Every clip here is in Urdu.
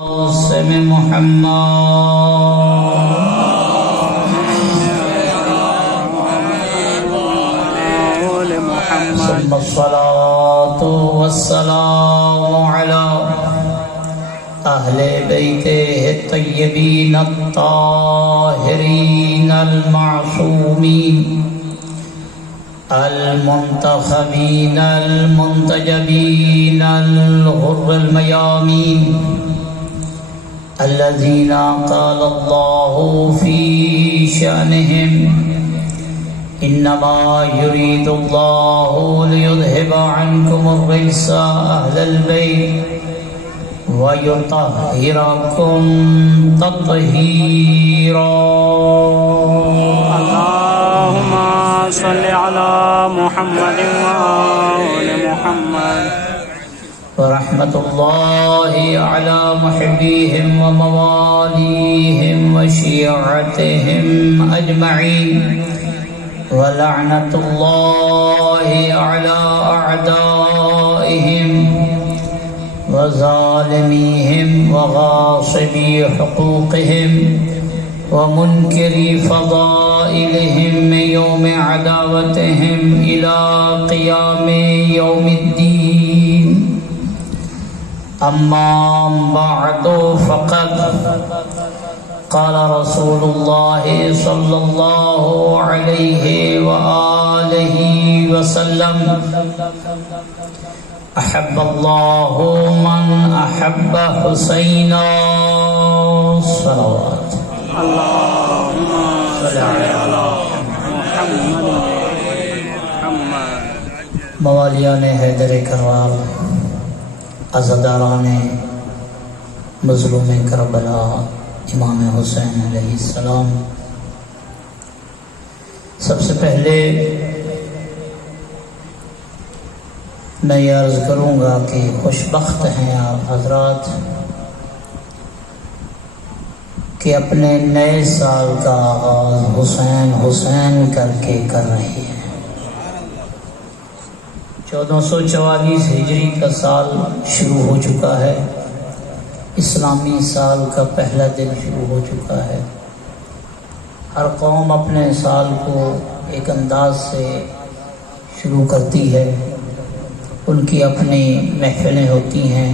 قاسم محمد ثم الصلاة والسلام على أهل بيته الطيبين الطاهرين المعصومين المنتخبين المنتجبين الغر الميامين الذين قال الله في شأنهم إنما يريد الله ليذهب عنكم الرجس أهل البيت ويطهركم تطهيرا. اللهم صل على محمد وآل محمد. ورحمة الله على محبيهم ومواليهم وشيعتهم أجمعين، ولعنة الله على أعدائهم وظالميهم وغاصبي حقوقهم ومنكري فضائلهم من يوم عداوتهم إلى قيام يوم الدين. أما بعد، فقد قال رسول الله صلى الله عليه وآله وسلم: أحب الله من أحب حسينا. صلوات. اللهم صل على محمد. موالیان حیدر کرار، عزاداران مظلوم کربلا امام حسین علیہ السلام، سب سے پہلے میں یہ عرض کروں گا کہ خوش بخت ہیں آپ حضرات کہ اپنے نئے سال کا آغاز حسین حسین کر کے کر رہے ہیں. 1444 ہجری کا سال شروع ہو چکا ہے، اسلامی سال کا پہلا دن شروع ہو چکا ہے. ہر قوم اپنے سال کو ایک انداز سے شروع کرتی ہے، ان کی اپنی محفلیں ہوتی ہیں،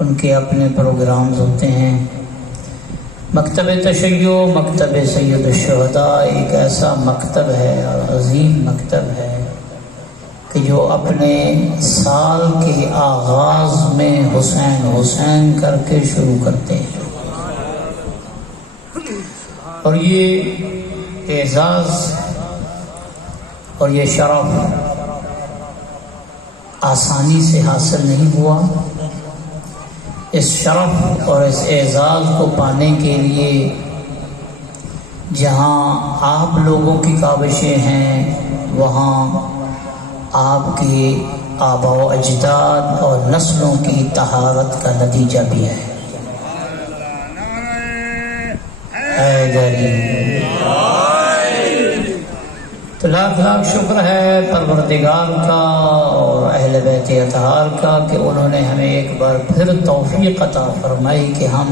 ان کے اپنے پروگرامز ہوتے ہیں. مکتب تشیع، مکتب سید الشہداء ایک ایسا مکتب ہے اور عظیم مکتب ہے کہ جو اپنے سال کے آغاز میں حسین حسین کر کے شروع کرتے ہیں. اور یہ اعزاز اور یہ شرف آسانی سے حاصل نہیں ہوا. اس شرف اور اس اعزاز کو پانے کے لیے جہاں آپ لوگوں کی کاوشیں ہیں، وہاں آپ کے آباء و اجداد اور نسلوں کی طہارت کا نتیجہ بھی ہے. تو لاکھ لاکھ شکر ہے پروردگار کا اور اہل بیت اطہار کا کہ انہوں نے ہمیں ایک بار پھر توفیق عطا فرمائی کہ ہم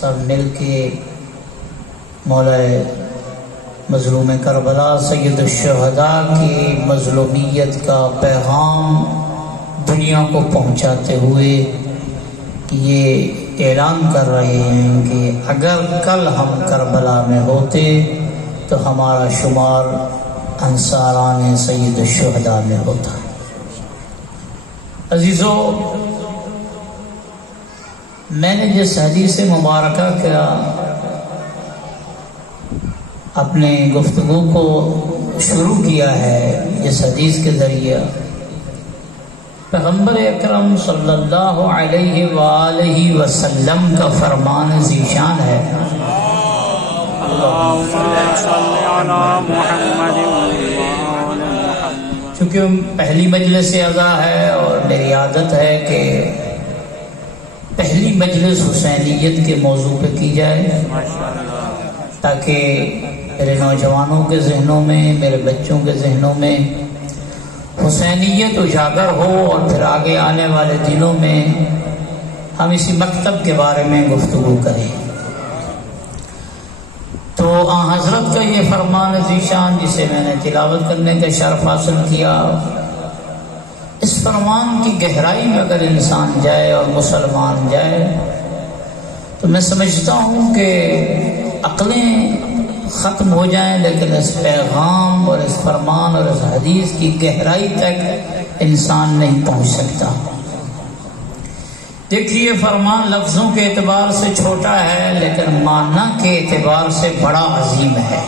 سب مل کے مولا مظلوم کربلا سید الشہداء کی مظلومیت کا پیغام دنیا کو پہنچاتے ہوئے یہ اعلان کر رہے ہیں کہ اگر کل ہم کربلا میں ہوتے تو ہمارا شمار انصاران سید الشہداء میں ہوتا. عزیزو، میں نے جس حدیث مبارکہ کا اپنے گفتگو کو شروع کیا ہے، اس حدیث کے ذریعے پیغمبر اکرم صلی اللہ علیہ وآلہ وسلم کا فرمان ذیشان ہے. چونکہ پہلی مجلس عزا ہے اور میری عادت ہے کہ پہلی مجلس حسینیت کے موضوع پہ کی جائے تاکہ میرے نوجوانوں کے ذہنوں میں، میرے بچوں کے ذہنوں میں حسینیت اجاگر ہو اور پھر آگے آنے والے دنوں میں ہم اسی مکتب کے بارے میں گفتگو کریں. تو حضرت کا یہ فرمان ذیشان جسے میں نے تلاوت کرنے کا شرف حاصل کیا، اس فرمان کی گہرائی میں اگر انسان جائے اور مسلمان جائے تو میں سمجھتا ہوں کہ عقلیں ختم ہو جائیں، لیکن اس پیغام اور اس فرمان اور اس حدیث کی گہرائی تک انسان نہیں پہنچ سکتا. دیکھیے فرمان لفظوں کے اعتبار سے چھوٹا ہے لیکن معنی کے اعتبار سے بڑا عظیم ہے.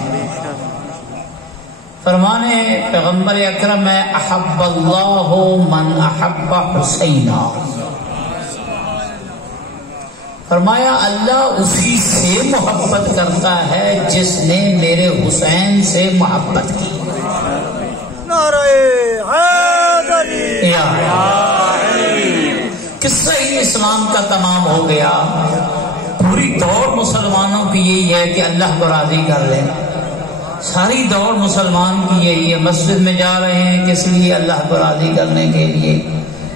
فرمان پیغمبر اکرم ہے احب اللہ من احب حسینا. فرمایا اللہ اسی سے محبت کرتا ہے جس نے میرے حسین سے محبت کی. نعرہ حیدری قصہ ہی اسلام کا تمام ہو گیا. پوری دوڑ مسلمانوں کی یہی ہے کہ اللہ کو راضی کر لیں. ساری دوڑ مسلمان کی یہی ہے. مسجد میں جا رہے ہیں کس لیے؟ اللہ کو راضی کرنے کے لیے.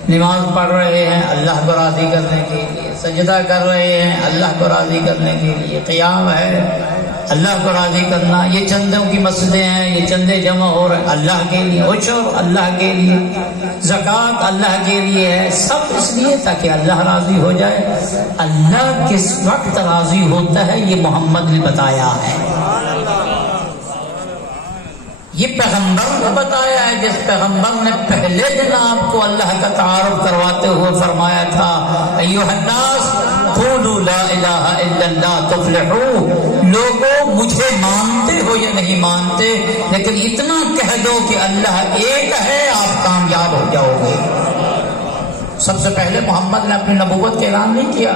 نماز پڑھ رہے ہیں اللہ کو راضی کرنے کے لیے. سجدہ کر رہے ہیں اللہ کو راضی کرنے کے لیے. قیام ہے اللہ کو راضی کرنا. یہ چندوں کی مسجدیں ہیں، یہ چندے جمع ہو رہے ہیں اللہ کے لیے. عشر اللہ کے لیے، زکوٰۃ اللہ کے لیے ہے. سب اس لیے تاکہ اللہ راضی ہو جائے. اللہ کس وقت راضی ہوتا ہے یہ محمد نے بتایا ہے. یہ پیغمبر نے بتایا ہے، جس پیغمبر نے پہلے دن آپ کو اللہ کا تعارف کرواتے ہوئے فرمایا تھا ایھا الناس قولوا لا الہ الا اللہ تفلحوا. لوگوں مجھے مانتے ہو یا نہیں مانتے لیکن اتنا کہہ دو کہ اللہ ایک ہے، آپ کامیاب ہو جاؤ گے. سب سے پہلے محمد نے اپنی نبوت کا اعلان نہیں کیا.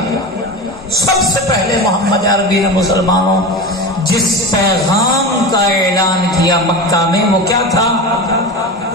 سب سے پہلے محمد عربی نے مسلمانوں جس پیغام کا اعلان کیا مکہ میں وہ کیا تھا؟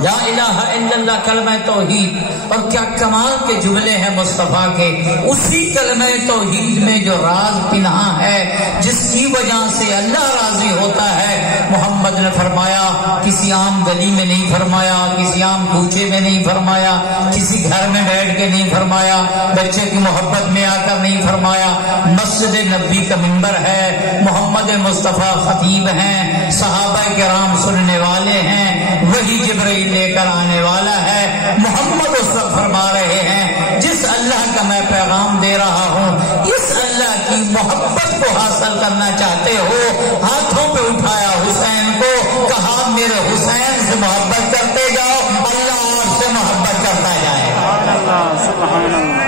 لا الہ الا اللہ، کلمہ توحید. اور کیا کمال کے جملے ہیں مصطفیٰ کے. اسی کلمہ توحید میں جو راز پنہا ہے جس کی وجہ سے اللہ راضی ہوتا ہے، محمد نے فرمایا کسی عام گلی میں نہیں فرمایا، کسی عام کوچے میں نہیں فرمایا، کسی گھر میں بیٹھ کے نہیں فرمایا، بچے کی محبت میں آ کر نہیں فرمایا. مسجد نبی کا منبر ہے، محمد مصطفیٰ خطیب ہیں، صحابہ کرام سننے والے ہیں، وہی جبرائیل لے کر آنے والا ہے. محمد اس وقت فرما رہے ہیں جس اللہ کا میں پیغام دے رہا ہوں، اس اللہ کی محبت کو حاصل کرنا چاہتے ہو، ہاتھوں پہ اٹھایا حسین کو، کہا میرے حسین سے محبت کرتے جاؤ، اللہ آپ سے محبت کرتا جائے. سبحان اللہ.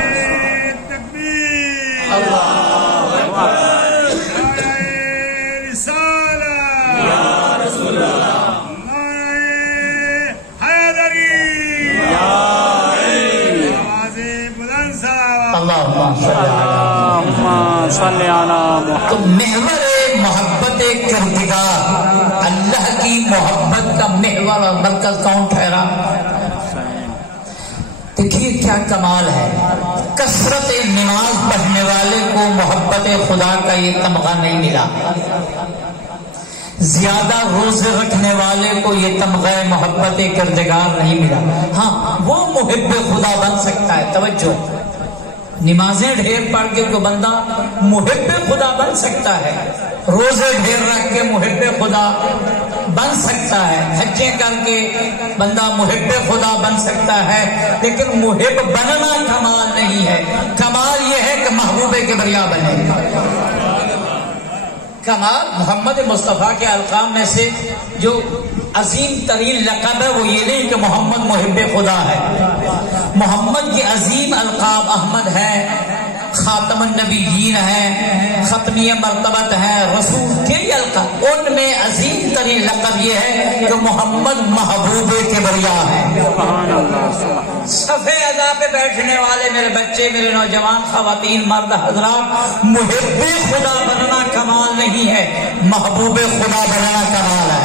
تو محور محبت کردگار اللہ کی محبت کا محور اور مرکز کون ٹھہرا؟ دیکھیے کیا کمال ہے. کثرت نماز پڑھنے والے کو محبت خدا کا یہ تمغہ نہیں ملا. زیادہ روزے رکھنے والے کو یہ تمغہ محبت کردگار نہیں ملا. ہاں وہ محب خدا بن سکتا ہے. توجہ، نمازیں ڈھیر پڑھ کے کوئی بندہ محب خدا بن سکتا ہے، روزے ڈھیر رکھ کے محب خدا بن سکتا ہے، حجیں کر کے بندہ محب خدا بن سکتا ہے، لیکن محب بننا کمال نہیں ہے. کمال یہ ہے کہ محبوب کبریا بنے. کمال محمد مصطفیٰ کے القاب میں سے جو عظیم ترین لقب ہے وہ یہ نہیں کہ محمد محب خدا ہے. محمد کے عظیم القاب احمد ہے، خاتم النبیین ہے، ختمی مرتبت ہے، رسول کے القاب. ان میں عظیم ترین لقب یہ ہے کہ محمد محبوب کبریا ہے. صفے ادا پہ بیٹھنے والے میرے بچے، میرے نوجوان، خواتین، مرد حضرات، محب خدا بننا کمال نہیں ہے، محبوب خدا بننا کمال ہے.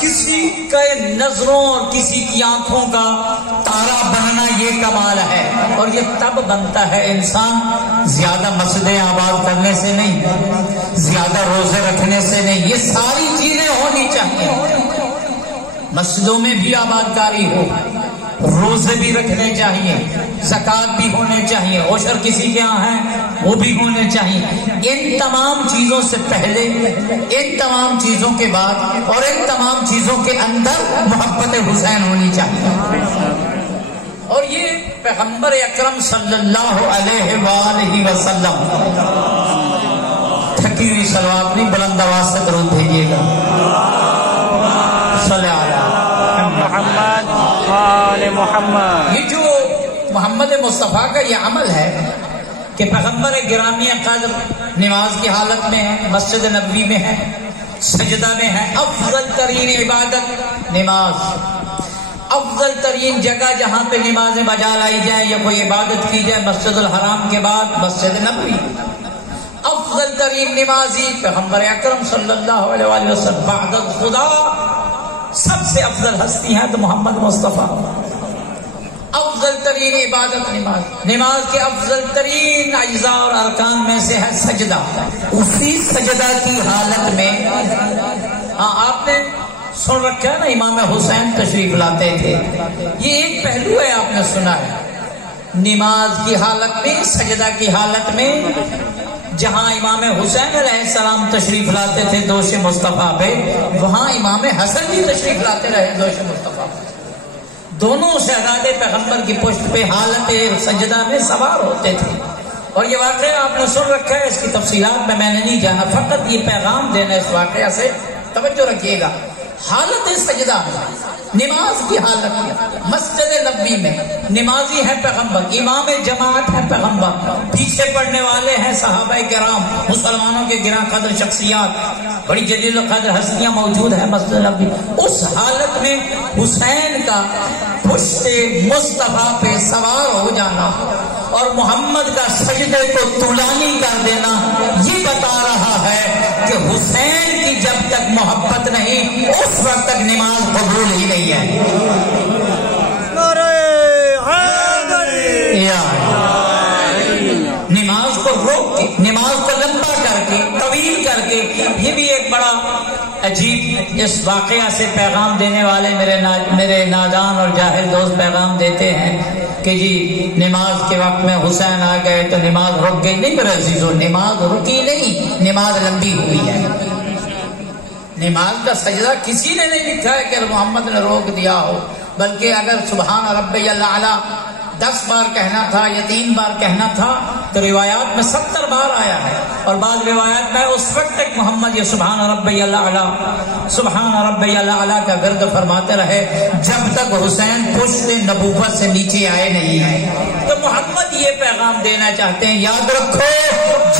کسی کے نظروں اور کسی کی آنکھوں کا تارا بننا یہ کمال ہے. اور یہ تب بنتا ہے انسان زیادہ مسجدیں آباد کرنے سے نہیں، زیادہ روزے رکھنے سے نہیں. یہ ساری چیزیں ہونی چاہیے. مسجدوں میں بھی آباد کاری ہو، روزے بھی رکھنے چاہیے، زکوٰۃ بھی ہونے چاہیے، عشر کسی کے یہاں ہیں وہ بھی ہونے چاہیے۔ ان تمام چیزوں سے پہلے، ان تمام چیزوں کے بعد اور ان تمام چیزوں کے اندر محبت حسین ہونی چاہیے۔ اور یہ پیغمبر اکرم صلی اللہ علیہ وآلہ وسلم، تھکی ہوئی صلوات نہیں، بلند آواز سے درود بھیجیے گا، صلی اللہ محمد آل محمد۔ یہ جو محمد مصطفیٰ کا یہ عمل ہے کہ پیغمبر گرامی قدر نماز کی حالت میں ہے، مسجد نبوی میں ہے، سجدہ میں ہے، افضل ترین عبادت نماز، افضل ترین جگہ جہاں پہ نمازیں بجا لائی جائیں یا کوئی عبادت کی جائے مسجد الحرام کے بعد مسجد نبوی۔ افضل ترین نمازی پیغمبر اکرم صلی اللہ علیہ وآلہ وسلم، بعد خدا سب سے افضل ہستی ہیں تو محمد مصطفیٰ۔ افضل ترین عبادت نماز، نماز کے افضل ترین اجزاء اور ارکان میں سے ہے سجدہ۔ اسی سجدہ کی حالت میں آپ نے سن رکھا ہے نا، امام حسین تشریف لاتے تھے، یہ ایک پہلو ہے آپ نے سنا ہے۔ نماز کی حالت میں، سجدہ کی حالت میں جہاں امام حسین علیہ السلام تشریف لاتے تھے دوش مصطفیٰ پہ، وہاں امام حسن بھی تشریف لاتے رہے دوش مصطفیٰ پہ۔ دونوں شہزادے پیغمبر کی پشت پہ حالت سجدہ میں سوار ہوتے تھے۔ اور یہ واقعہ آپ نے سن رکھا ہے، اس کی تفصیلات میں نے نہیں جانا، فقط یہ پیغام دینا اس واقعہ سے، توجہ رکھیے گا۔ حالت سجدہ نماز کی حالت میں مسجد نبوی میں نمازی ہے پیغمبر، امام جماعت ہے پیغمبر، پیچھے پڑھنے والے ہیں صحابہ کرام، مسلمانوں کے گراں قدر شخصیات، بڑی جلیل القدر ہستیاں موجود ہیں مسجد نبوی۔ اس حالت میں حسین کا پشت مصطفیٰ پہ سوار ہو جانا اور محمد کا سجدے کو طولانی کر دینا، یہ بتا رہا ہے کہ حسین کی جب تک محبت نہیں اس وقت تک نماز قبول ہی نہیں ہے۔ نماز کو روک کے، نماز کو لمبا کر کے، طویل کر کے، یہ بھی ایک بڑا عجیب اس واقعہ سے پیغام دینے والے میرے نادان اور جاہل دوست پیغام دیتے ہیں کہ جی نماز کے وقت میں حسین آ گئے تو نماز رک گئی۔ نہیں میرے عزیزو، نماز رکی نہیں، نماز لمبی ہوئی ہے۔ نماز کا سجدہ کسی نے نہیں لکھا ہے کہ محمد نے روک دیا ہو، بلکہ اگر سبحان ربی الاعلی 10 بار کہنا تھا یا 3 بار کہنا تھا تو روایات میں 70 بار آیا ہے، اور بعض روایات میں اس وقت تک محمد یہ سبحان ربی الاعلی سبحان ربی الاعلی کا گرد فرماتے رہے جب تک حسین پشت نبوت سے نیچے آئے نہیں ہیں۔ تو محمد یہ پیغام دینا چاہتے ہیں، یاد رکھو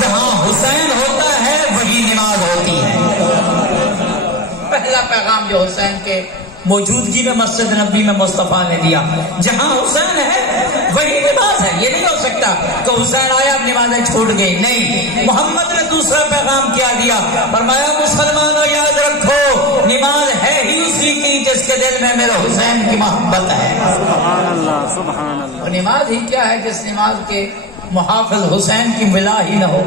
جہاں حسین ہوتا ہے وہی نماز ہوتی ہے۔ پہلا پیغام جو حسین کے موجودگی میں مسجد نبوی میں مصطفیٰ نے دیا، جہاں حسین ہے وہی نماز ہے۔ یہ نہیں ہو سکتا کہ حسین آیا اب نمازیں چھوٹ گئی، نہیں۔ محمد نے دوسرا پیغام کیا دیا، فرمایا مسلمانوں یاد رکھو نماز ہے ہی اسی کی جس کے دل میں میرے حسین کی محبت ہے۔ سبحان اللہ، سبحان اللہ۔ اور نماز ہی کیا ہے جس نماز کے محافظ حسین کی ملا ہی نہ ہو،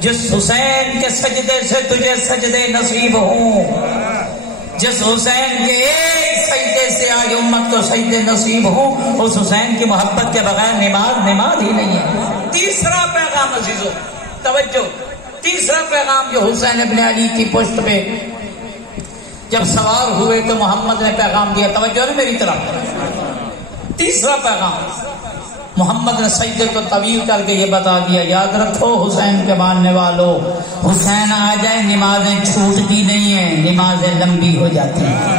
جس حسین کے سجدے سے تجھے سجدے نصیب ہوں، جس حسین کے ایک سجدے سے آج امت کو سجدے نصیب ہوں، اس حسین کی محبت کے بغیر نماز ہی نہیں ہے۔ تیسرا پیغام عزیزو توجہ، تیسرا پیغام جو حسین ابن علی کی پشت پہ جب سوار ہوئے تو محمد نے پیغام دیا، توجہ نا میری طرف۔ تیسرا پیغام محمد نے سجدے کو طویل کر کے یہ بتا دیا، یاد رکھو حسین کے ماننے والوں، حسین آ جائے نمازیں چھوٹتی نہیں ہیں، نمازیں لمبی ہو جاتی ہیں۔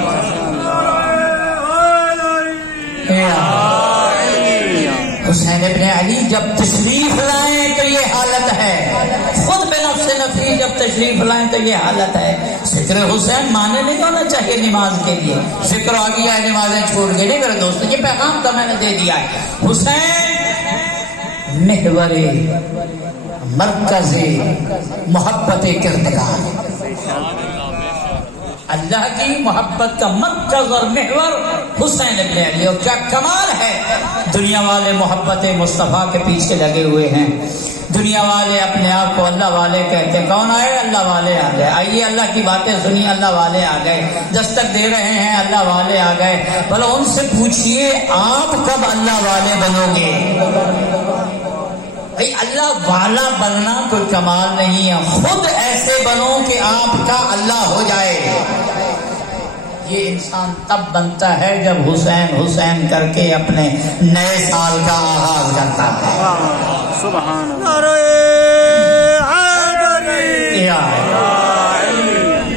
حسین ابن علی جب تشریف لائیں تو یہ حالت ہے، خود بنفس نفسی جب تشریف لائیں تو یہ حالت ہے۔ ذکر حسین مانے نہیں ہونا چاہیے نماز کے لیے، ذکر آ گیا ہے نمازیں چھوڑ گئی، نہیں میرے دوست، یہ پیغام تو میں نے دے دیا ہے۔ حسین محور مرکز محبت کردگار، اللہ کی محبت کا مرکز اور محور حسین ابن علی، اور کیا کمال ہے، دنیا والے محبت مصطفیٰ کے پیچھے لگے ہوئے ہیں، دنیا والے اپنے آپ کو اللہ والے کہتے ہیں. کون آئے؟ اللہ والے آ گئے. آئیے اللہ کی باتیں سنیے، اللہ والے آ گئے. دستک دے رہے ہیں، اللہ والے آ گئے. بھلا ان سے پوچھئے آپ کب اللہ والے بنو گے؟ بھائی اللہ والا بننا کوئی کمال نہیں ہے، خود ایسے بنو کہ آپ کا اللہ ہو جائے. یہ انسان تب بنتا ہے جب حسین حسین کر کے اپنے نئے سال کا آغاز کرتا ہے. سبحان اللہ.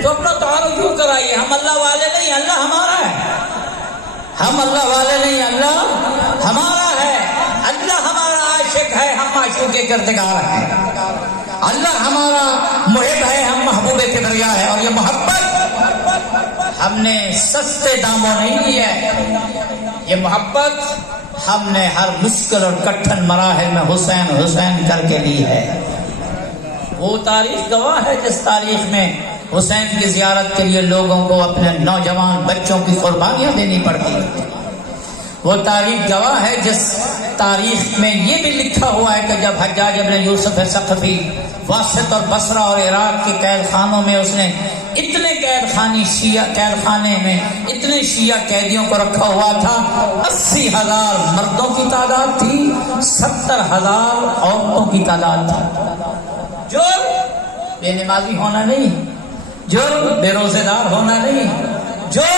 تو اپنا تعارف کیوں کرائیے؟ ہم اللہ والے نہیں، اللہ ہمارا ہے. ہم اللہ والے نہیں، اللہ ہمارا ہے. اللہ ہمارا عاشق ہے، ہم معشوق کے کردگار ہیں. اللہ ہمارا محب ہے، ہم محبوب کبریا ہے. اور یہ محبت ہم نے سستے داموں نہیں لی ہے، یہ محبت ہم نے ہر مشکل اور کٹھن مراحل میں حسین حسین کر کے لی ہے. وہ تاریخ گواہ ہے جس تاریخ میں حسین کی زیارت کے لیے لوگوں کو اپنے نوجوان بچوں کی قربانیاں دینی پڑتی. وہ تاریخ گواہ ہے جس تاریخ میں یہ بھی لکھا ہوا ہے کہ جب حجاج ابن یوسف ثقفی واسط اور بصرہ اور عراق کے قید خانوں میں اس نے اتنے قید خانے میں اتنے شیعہ قیدیوں کو رکھا ہوا تھا. 80,000 مردوں کی تعداد تھی، 70,000 عورتوں کی تعداد تھی. جو بے نمازی ہونا نہیں، جو بے روزے دار ہونا نہیں، جو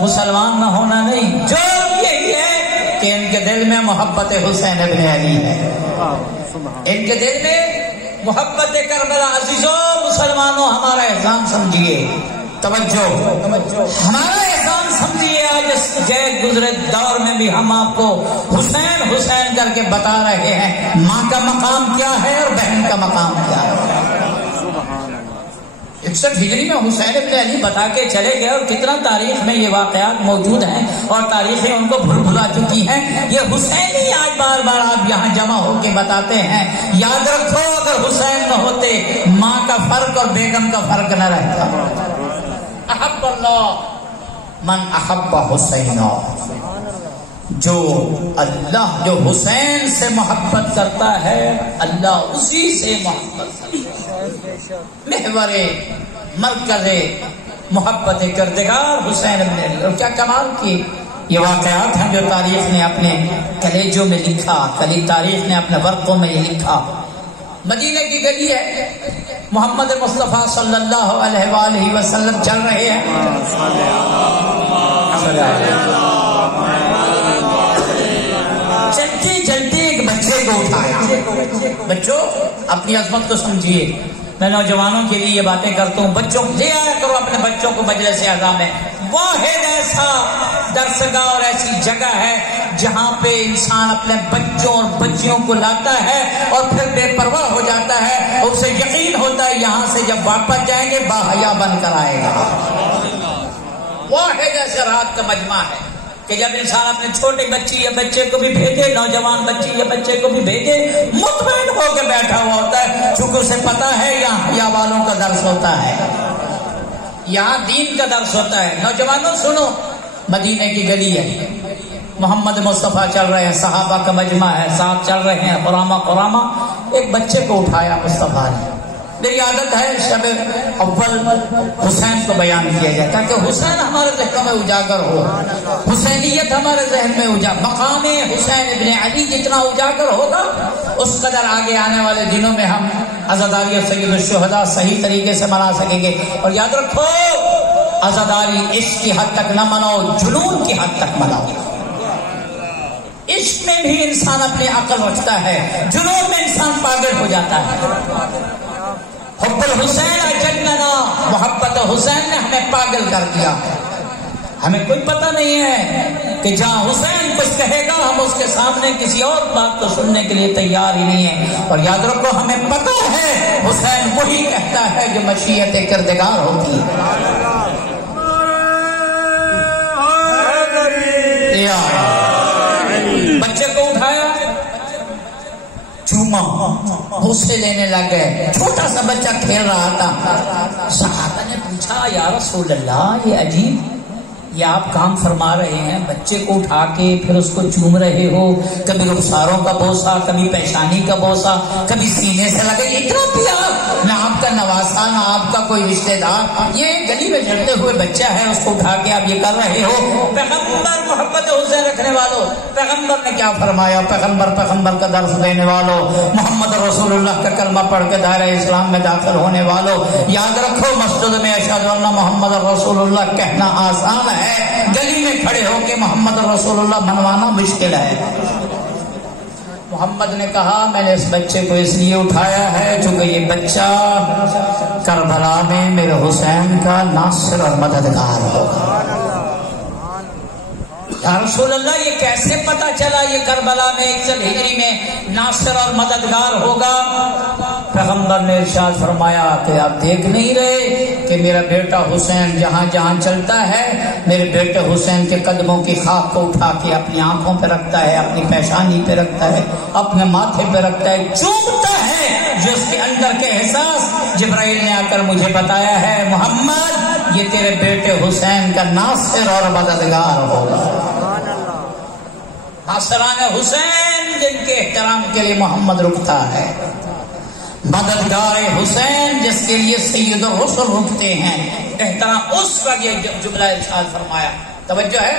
مسلمان نہ ہونا نہیں، جو یہی ہے کہ ان کے دل میں محبت حسین ابن علی ہے. ان کے دل میں محبت کربلا. عزیزو مسلمانوں ہمارا احسان سمجھیے، توجہ ہمارا احسان سمجھیے. آج اس غیر گزرے دور میں بھی ہم آپ کو حسین حسین کر کے بتا رہے ہیں ماں کا مقام کیا ہے اور بہن کا مقام کیا ہے. 61 ہجری میں حسین ابن علی بتا کے چلے گئے، اور کتنا تاریخ میں یہ واقعات موجود ہیں اور تاریخیں ان کو بھلا چکی ہیں. یہ حسین ہی آج بار بار آپ یہاں جمع ہو کے بتاتے ہیں. یاد رکھو اگر حسین نہ ہوتے ماں کا فرق اور بیگم کا فرق نہ رہتا. احب اللہ من احب حسین. جو حسین سے محبت کرتا ہے اللہ اسی سے محبت کرتا ہے. محور مرکز محبت کردگار حسین ابن علی. اور کیا کمال کی یہ واقعات ہیں جو تاریخ نے اپنے کلیجوں میں لکھا، تاریخ نے اپنے ورقوں میں یہ لکھا. مدینے کی گلی ہے، محمد مصطفیٰ صلی اللہ علیہ وآلہ وسلم چل رہے ہیں. چلتے چلتے ایک بچے کو اٹھایا. بچوں اپنی عظمت کو سمجھیے. میں نوجوانوں کے لیے یہ باتیں کرتا ہوں، بچوں لے آیا کرو اپنے بچوں کو مجلس اعظم میں. واحد ایسا درسگاہ اور ایسی جگہ ہے جہاں پہ انسان اپنے بچوں اور بچیوں کو لاتا ہے اور پھر بے پرواہ ہو جاتا ہے، اور اسے یقین ہوتا ہے یہاں سے جب واپس جائیں گے باحیا بن کر آئے گا. واحد ایسا رات کا مجمع ہے کہ جب انسان اپنے چھوٹے بچی یا بچے کو بھی بھیجے، نوجوان بچی یا بچے کو بھی بھیجے، مطمئن ہو کے بیٹھا ہوا ہوتا ہے، چونکہ اسے پتا ہے یہاں حیا والوں کا درس ہوتا ہے، یہاں دین کا درس ہوتا ہے. نوجوانوں سنو، مدینے کی گلی ہے، محمد مصطفیٰ چل رہے ہیں، صحابہ کا مجمع ہے، ساتھ چل رہے ہیں، قرامہ. ایک بچے کو اٹھایا مصطفیٰ نے. میری عادت ہے شب اول حسین کو بیان کیا جائے تاکہ حسین ہمارے ذہن میں اجاگر ہو، حسینیت ہمارے ذہن میں مقام حسین ابن علی جتنا اجاگر ہوگا اس قدر آگے آنے والے دنوں میں ہم عزاداری اور سید الشہداء صحیح طریقے سے منا سکیں گے. اور یاد رکھو عزاداری عشق کی حد تک نہ مناؤ، جنون کی حد تک مناؤ. عشق میں بھی انسان اپنی عقل رکھتا ہے، جنون میں انسان پاگل ہو جاتا ہے. حب الحسین اجننا، محبت حسین نے ہمیں پاگل کر دیا. ہمیں کوئی پتہ نہیں ہے کہ جہاں حسین کچھ کہے گا ہم اس کے سامنے کسی اور بات کو سننے کے لیے تیار ہی نہیں ہے. اور یاد رکھو ہمیں پتہ ہے حسین وہی کہتا ہے جو مشیت کردگار ہوتی ہے. بچے کو اٹھایا، چوما، بوسے لینے لگ گئے. چھوٹا سا بچہ کھیل رہا تھا. صحابہ نے پوچھا یا رسول اللہ یہ عجیب یہ آپ کام فرما رہے ہیں، بچے کو اٹھا کے پھر اس کو چوم رہے ہو، کبھی رخساروں کا بوسہ، کبھی پیشانی کا بوسہ، کبھی سینے سے لگے، اتنا پیار، نہ آپ کا نواسا نہ آپ کا کوئی رشتے دار، یہ گلی میں چلتے ہوئے بچہ ہے، اس کو اٹھا کے آپ یہ کر رہے ہو۔ پیغمبر محبت حسین رکھنے والوں، پیغمبر نے کیا فرمایا؟ پیغمبر کا درس دینے والوں، محمد رسول اللہ کا کلمہ پڑھ کے دائرہ اسلام میں داخل ہونے والوں، یاد رکھو مسجد میں اشہد ان محمد رسول اللہ کہنا آسان ہے، گلی میں کھڑے ہو کے محمد رسول اللہ منوانا مشکل ہے۔ محمد نے کہا میں نے اس بچے کو اس لیے اٹھایا ہے چونکہ یہ بچہ کربلا میں میرے حسین کا ناصر اور مددگار ہوگا۔ یا رسول اللہ یہ کیسے پتا چلا یہ کربلا میں 1 ہجری میں ناصر اور مددگار ہوگا؟ پیغمبر نے ارشاد فرمایا کہ آپ دیکھ نہیں رہے کہ میرا بیٹا حسین جہاں جہاں چلتا ہے میرے بیٹے حسین کے قدموں کی خاک کو اٹھا کے اپنی آنکھوں پہ رکھتا ہے، اپنی پیشانی پہ رکھتا ہے، اپنے ماتھے پہ رکھتا ہے، چومتا ہے، جو اس کے اندر کے احساس جبرائیل نے آ کر مجھے بتایا ہے محمد یہ تیرے بیٹے حسین کا ناصر اور مددگار ہوگا۔ ناصران حسین جن کے احترام کے لیے محمد رکتا ہے، مددگار حسین جس کے لیے سید الرسل رکتے ہیں، احترام۔ اس وقت یہ جملہ ارشاد فرمایا، توجہ ہے،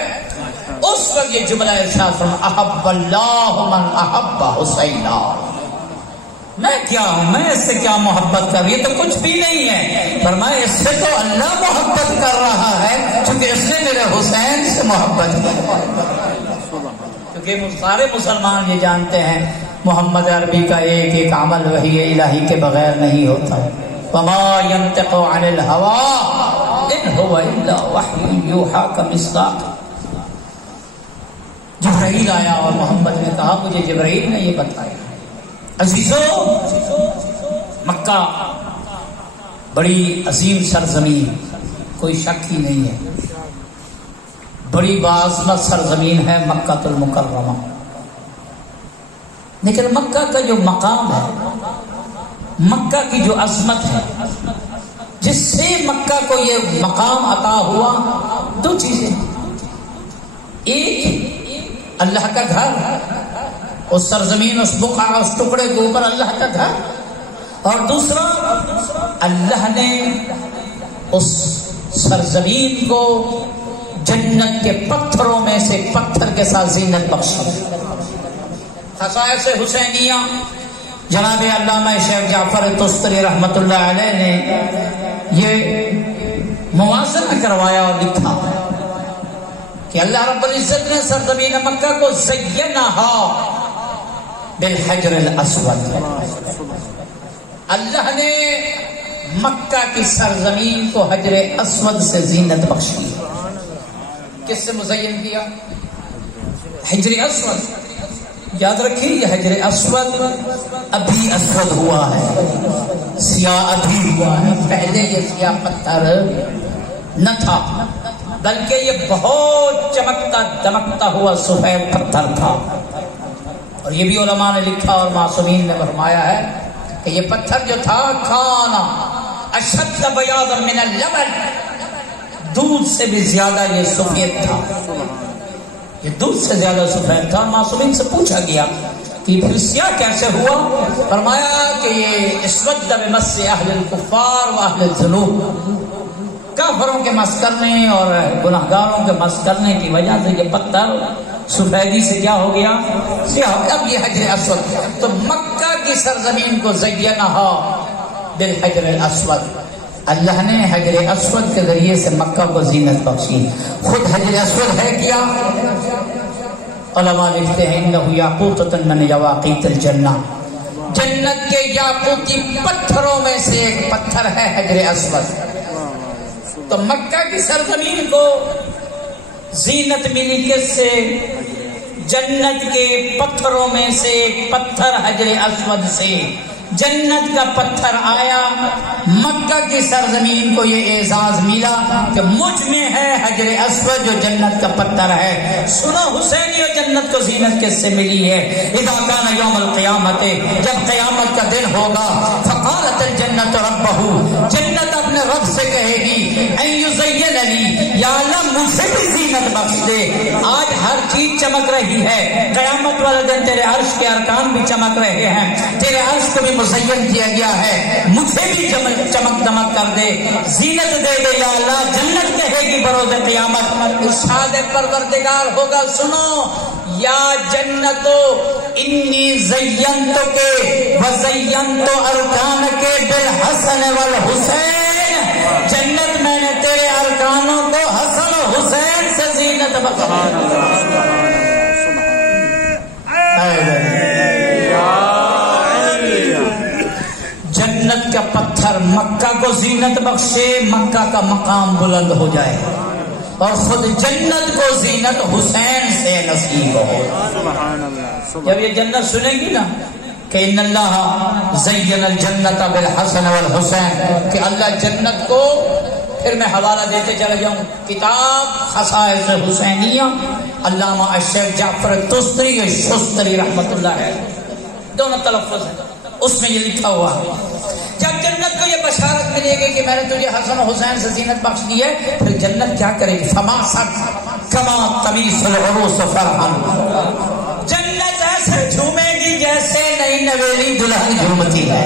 اس وقت یہ جملہ ارشاد فرمایا احب اللہ من احب حسینا۔ میں کیا ہوں، میں اس سے کیا محبت کر، یہ تو کچھ بھی نہیں ہے، فرمایا اس سے تو اللہ محبت کر رہا ہے کیونکہ اس نے میرے حسین سے محبت کی۔ کیونکہ سارے مسلمان یہ جانتے ہیں محمد عربی کا ایک ایک عمل وحی الہی کے بغیر نہیں ہوتا۔ وما ينطق عن الهوى ان هو الا وحی یوحى کمصداق۔ جبرائیل آیا اور محمد نے کہا مجھے جبرائیل نے یہ بتایا۔ عزیزو، مکہ بڑی عظیم سرزمین، کوئی شک ہی نہیں ہے، بڑی باعظمت سرزمین ہے مکہ المکرمہ، لیکن مکہ کا جو مقام ہے، مکہ کی جو عظمت ہے، جس سے مکہ کو یہ مقام عطا ہوا، 2 چیزیں، ایک اللہ کا گھر، اس سرزمین، اس بقعہ، اس ٹکڑے کے اوپر اللہ کا گھر، اور دوسرا اللہ نے اس سرزمین کو جنت کے پتھروں میں سے پتھر کے ساتھ زینت بخشی۔ خصائص حسینیہ جناب علامہ شیخ جعفر تستری رحمت اللہ علیہ نے یہ موازنہ کروایا اور لکھا کہ اللہ رب العزت نے سرزمین مکہ کو زینہا بالحجر الاسود، اللہ نے مکہ کی سرزمین کو حجر اسود سے زینت بخشی۔ کس سے مزین کیا؟ حجر اسود۔ یاد رکھیے یہ حجر اسود ابھی اسود ہوا ہے، سیاہ ابھی ہوا ہے، پہلے یہ سیاہ پتھر نہ تھا، بلکہ یہ بہت چمکتا دمکتا ہوا سفید پتھر تھا۔ اور یہ بھی علماء نے لکھا اور معصومین نے فرمایا ہے کہ یہ پتھر جو تھا کھانا اشد بیاضا من اللبن، دودھ سے بھی زیادہ یہ سفید تھا، یہ دودھ سے زیادہ سفید تھا۔ معصومین سے پوچھا گیا کہ پھر سیاہ کیسے ہوا؟ فرمایا کہ یہ اسود بمس اہل الکفار و اہل الذنوب، کافروں کے مس کرنے اور گناہگاروں کے مس کرنے کی وجہ سے یہ پتھر سفیدی سے کیا ہو گیا؟ سیاہ۔ اب یہ حجر اسود، تو مکہ کی سرزمین کو زینہا بالحجر الاسود، اللہ نے حجر اسود کے ذریعے سے مکہ کو زینت بخشی۔ خود حجر اسود ہے کیا؟ علماء لکھتے ہیں انہ یاقوتۃ من یواقیت الجنہ، جنت کے یاقوتی پتھروں میں سے ایک پتھر ہے حجر اسود۔ تو مکہ کی سرزمین کو زینت ملی کس سے؟ جنت کے پتھروں میں سے ایک پتھر حجر اسود سے، جنت کا پتھر آیا، مکہ کی سرزمین کو یہ اعزاز ملا کہ مجھ میں ہے حجر اسود جو جنت کا پتھر ہے۔ سنو حسینی جنت کو زینت کس سے ملی ہے؟ اذا کان یوم القیامت، جب قیامت کا دن ہوگا، فقالت الجنت ربہ، جنت اپنے رب سے کہے گی ان یزین لی، یا اللہ مجھے بھی زینت بخش دے. آج ہر چیز چمک رہی ہے، قیامت والے دن تیرے عرش کے ارکان بھی چمک رہے ہیں، تیرے عرش کو بھی مزین کیا گیا ہے، مجھے بھی چمک دمک کر دے، زینت دے دے یا اللہ. جنت کہے گی بروز قیامت. ارشاد پروردگار ہوگا سنو، یا جنتو انی زینتک وزینت ارکانک بالحسن والحسین. جنت میں نے تیرے ارکانوں کو حسن و حسین سے زینت بخشی. جنت کا پتھر مکہ کو زینت بخشے، مکہ کا مقام بلند ہو جائے، اور خود جنت کو زینت حسین سے نصیب ہو. جب یہ جنت سنے گی نا کہ ان اللہ زین الجنت بالحسن والحسین، کہ اللہ جنت کو، پھر میں حوالہ دیتے چلا جاؤں، کتاب خصائص حسینیہ علامہ الشیخ جعفر التستری شستری رحمۃ اللہ علیہ، دونوں تلفظ ہیں، اس میں یہ لکھا ہوا ہے جب جنت کو یہ بشارت ملے گی کہ میں نے تجھے حسن و حسین سے زینت بخش دی ہے، پھر جنت کیا کرے گی؟ فما سک کما تمیس العروس فرحا. جنت ایسے جھومے گی جیسے نئی نویلی دلہن جھومتی ہے.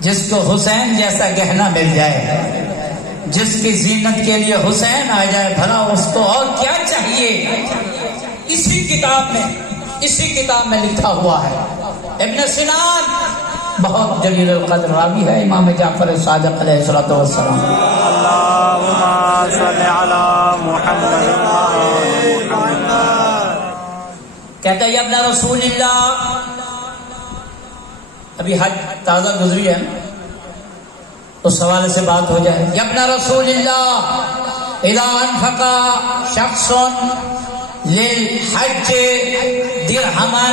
جس کو حسین جیسا گہنا مل جائے، جس کی زینت کے لیے حسین آ جائے، بھلا اس کو اور کیا چاہیے؟ اسی کتاب میں لکھا ہوا ہے. ابن سنان بہت جلیل القدر راوی ہے، امام جعفر صادق علیہ الصلوۃ والسلام. اللهم صل على محمد. کہتا ہے ابن رسول اللہ، ابھی حج تازہ گزری ہے، اس حوالے سے بات ہو جائے. ابن رسول اللہ اذا انفق شخص للحج درہما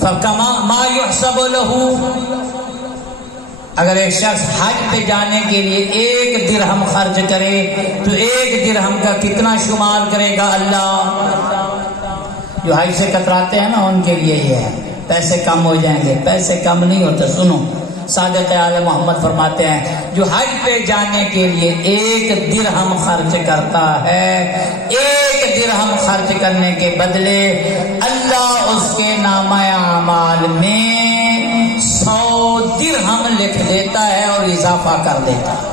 فکما ما یحسب له، اگر ایک شخص حج پہ جانے کے لیے 1 درہم خرچ کرے تو 1 درہم کا کتنا شمار کرے گا اللہ؟ جو حج سے کتراتے ہیں نا ان کے لیے یہ ہے، پیسے کم ہو جائیں گے. پیسے کم نہیں ہوتے. سنو، صادق آل محمد فرماتے ہیں جو حج پہ جانے کے لیے 1 درہم خرچ کرتا ہے، 1 درہم خرچ کرنے کے بدلے اللہ اس کے نامہ اعمال میں 100 درہم لکھ دیتا ہے اور اضافہ کر دیتا ہے.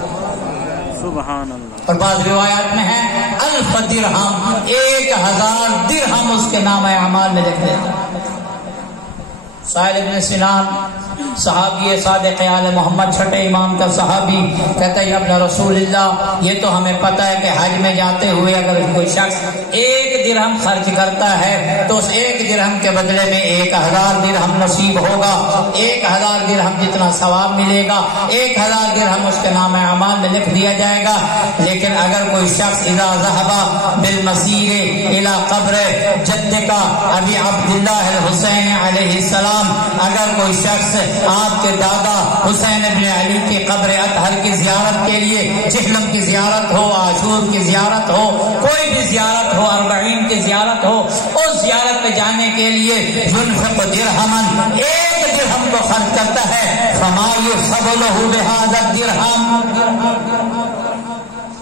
سبحان اللہ. اور بعض روایات میں ہے 1000 درہم، 1000 درہم اس کے نامہ اعمال میں لکھ دیتا ہے. سائل ابن سنان صحابی صادق آل محمد، چھٹے امام کا صحابی، کہتا ہے ابن رسول اللہ یہ تو ہمیں پتہ ہے کہ حج میں جاتے ہوئے اگر کوئی شخص 1 درہم خرچ کرتا ہے تو اس 1 درہم کے بدلے میں 1000 درہم نصیب ہوگا، 1000 درہم جتنا ثواب ملے گا، 1000 درہم اس کے نام اعمال میں لکھ دیا جائے گا. لیکن اگر کوئی شخص اذا ذهب بالمسیر الى قبر جدک ابی عبداللہ الحسین علیہ السلام، اگر کوئی شخص آپ کے دادا حسین ابن علی کی قبر اطہر کی زیارت کے لیے، جہلم کی زیارت ہو، عاشور کی زیارت ہو، کوئی بھی زیارت ہو، 40 کی زیارت ہو، اس زیارت پہ جانے کے لیے ينفق درہما 1 درہم کو خرچ کرتا ہے، فما يحسب له بهذا الدرہم،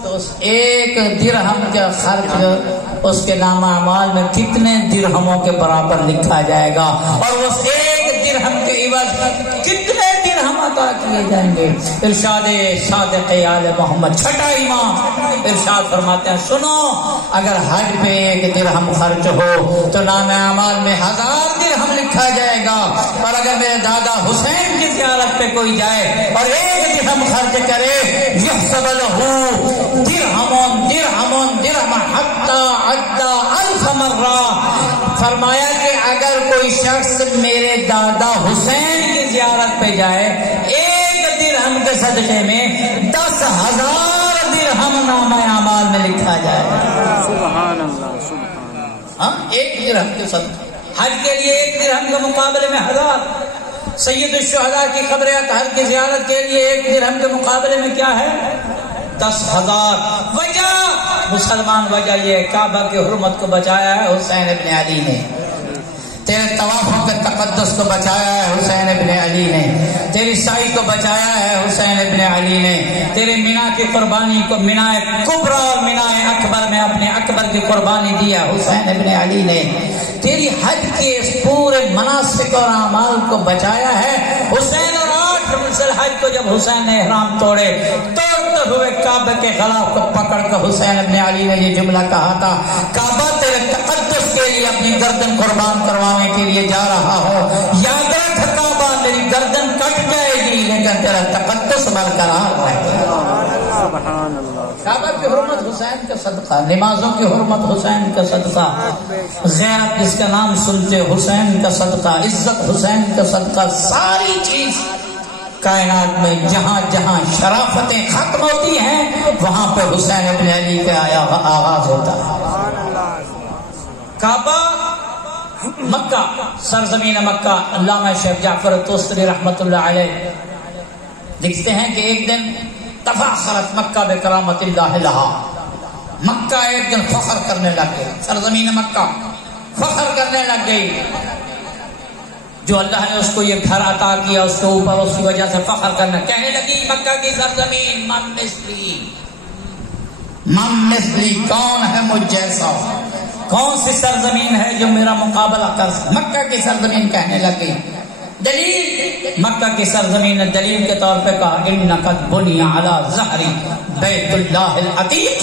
تو اس 1 درہم کا خرچ اس کے نامہ اعمال میں کتنے درہموں کے برابر لکھا جائے گا، اور اس 1 درہم کے عوض کتنے درہم عطا کیے جائیں گے. ارشاد صادق آل محمد، چھٹا امام ارشاد فرماتے ہیں سنو، اگر حج پہ 1 درہم خرچ ہو تو نام اعمال میں 1000 درہم لکھا جائے گا، اور اگر میرے دادا حسین کی زیارت پہ کوئی جائے اور 1 درہم خرچ کرے یحسب له درہم حتی عدى 1000 مرہ. فرمایا کہ اگر کوئی شخص میرے دادا حسین کی زیارت پہ جائے 1 درہم کے صدقے میں 10,000 درہم نامہ اعمال میں لکھا جائے. سبحان اللہ. سبحان اللہ. ہاں 1 درہم کے صدقے، حج کے لیے 1 درہم کے مقابلے میں 1000. سید الشہداء کی قبر اطہر کی زیارت کے لیے 1 درہم کے مقابلے میں کیا ہے؟ 10,000. وجہ مسلمان وجہ یہ کعبہ کی حرمت کو بچایا ہے حسین ابن علی نے. تیرے طوافوں کے تقدس کو بچایا ہے حسین ابن علی نے، تیری سائی کو بچایا ہے حسین ابن علی نے، تیرے مینا کی قربانی کو مینا کبریٰ اور مینا اکبر میں اپنے اکبر کی قربانی دیا حسین ابن علی نے، تیری حج کے اس پورے مناسک اور اعمال کو بچایا ہے حسین، اور 8 ذی الحج کو جب حسین نے احرام توڑے، توڑتے ہوئے کعبہ کے غلاف کو پکڑ کر حسین ابن علی نے یہ جملہ کہا تھا، کعبہ تیرے تقدس کے لیے اپنی گردن قربان کروانے کے لیے جا رہا ہو، یاد رکھ کعبہ میری گردن کٹ جائے گی لیکن تیرا تقدس برقرار رہے گا۔ سبحان اللہ۔ کعبہ کی حرمت حسین کا صدقہ، نمازوں کی حرمت حسین کا صدقہ، غیرت جس کا نام سنتے حسین کا صدقہ، عزت حسین کا صدقہ، ساری چیز کائنات میں جہاں جہاں شرافتیں ختم ہوتی ہیں وہاں پہ حسین ابن علی کا آغاز ہوتا ہے۔ کعبہ مکہ، سرزمین مکہ، علامہ شیخ جعفر توستری رحمۃ اللہ علیہ لکھتے ہیں کہ ایک دن تفاخرت مکہ بکرامت اللہ لہا، مکہ ایک دن فخر کرنے لگ گئی، سرزمین مکہ فخر کرنے لگ گئی، جو اللہ نے اس کو یہ گھر عطا کیا اس کے اوپر اس کی وجہ سے فخر کرنا، کہنے لگی مکہ کی سرزمین من مثلی، کون ہے مجھ جیسا، کون سی سرزمین ہے جو میرا مقابلہ کر سکے، مکہ کی سرزمین کہنے لگی۔ دلیل مکہ کی سرزمین نے دلیل کے طور پہ کہا انک بنی علی ظہری بیت اللہ العتیق،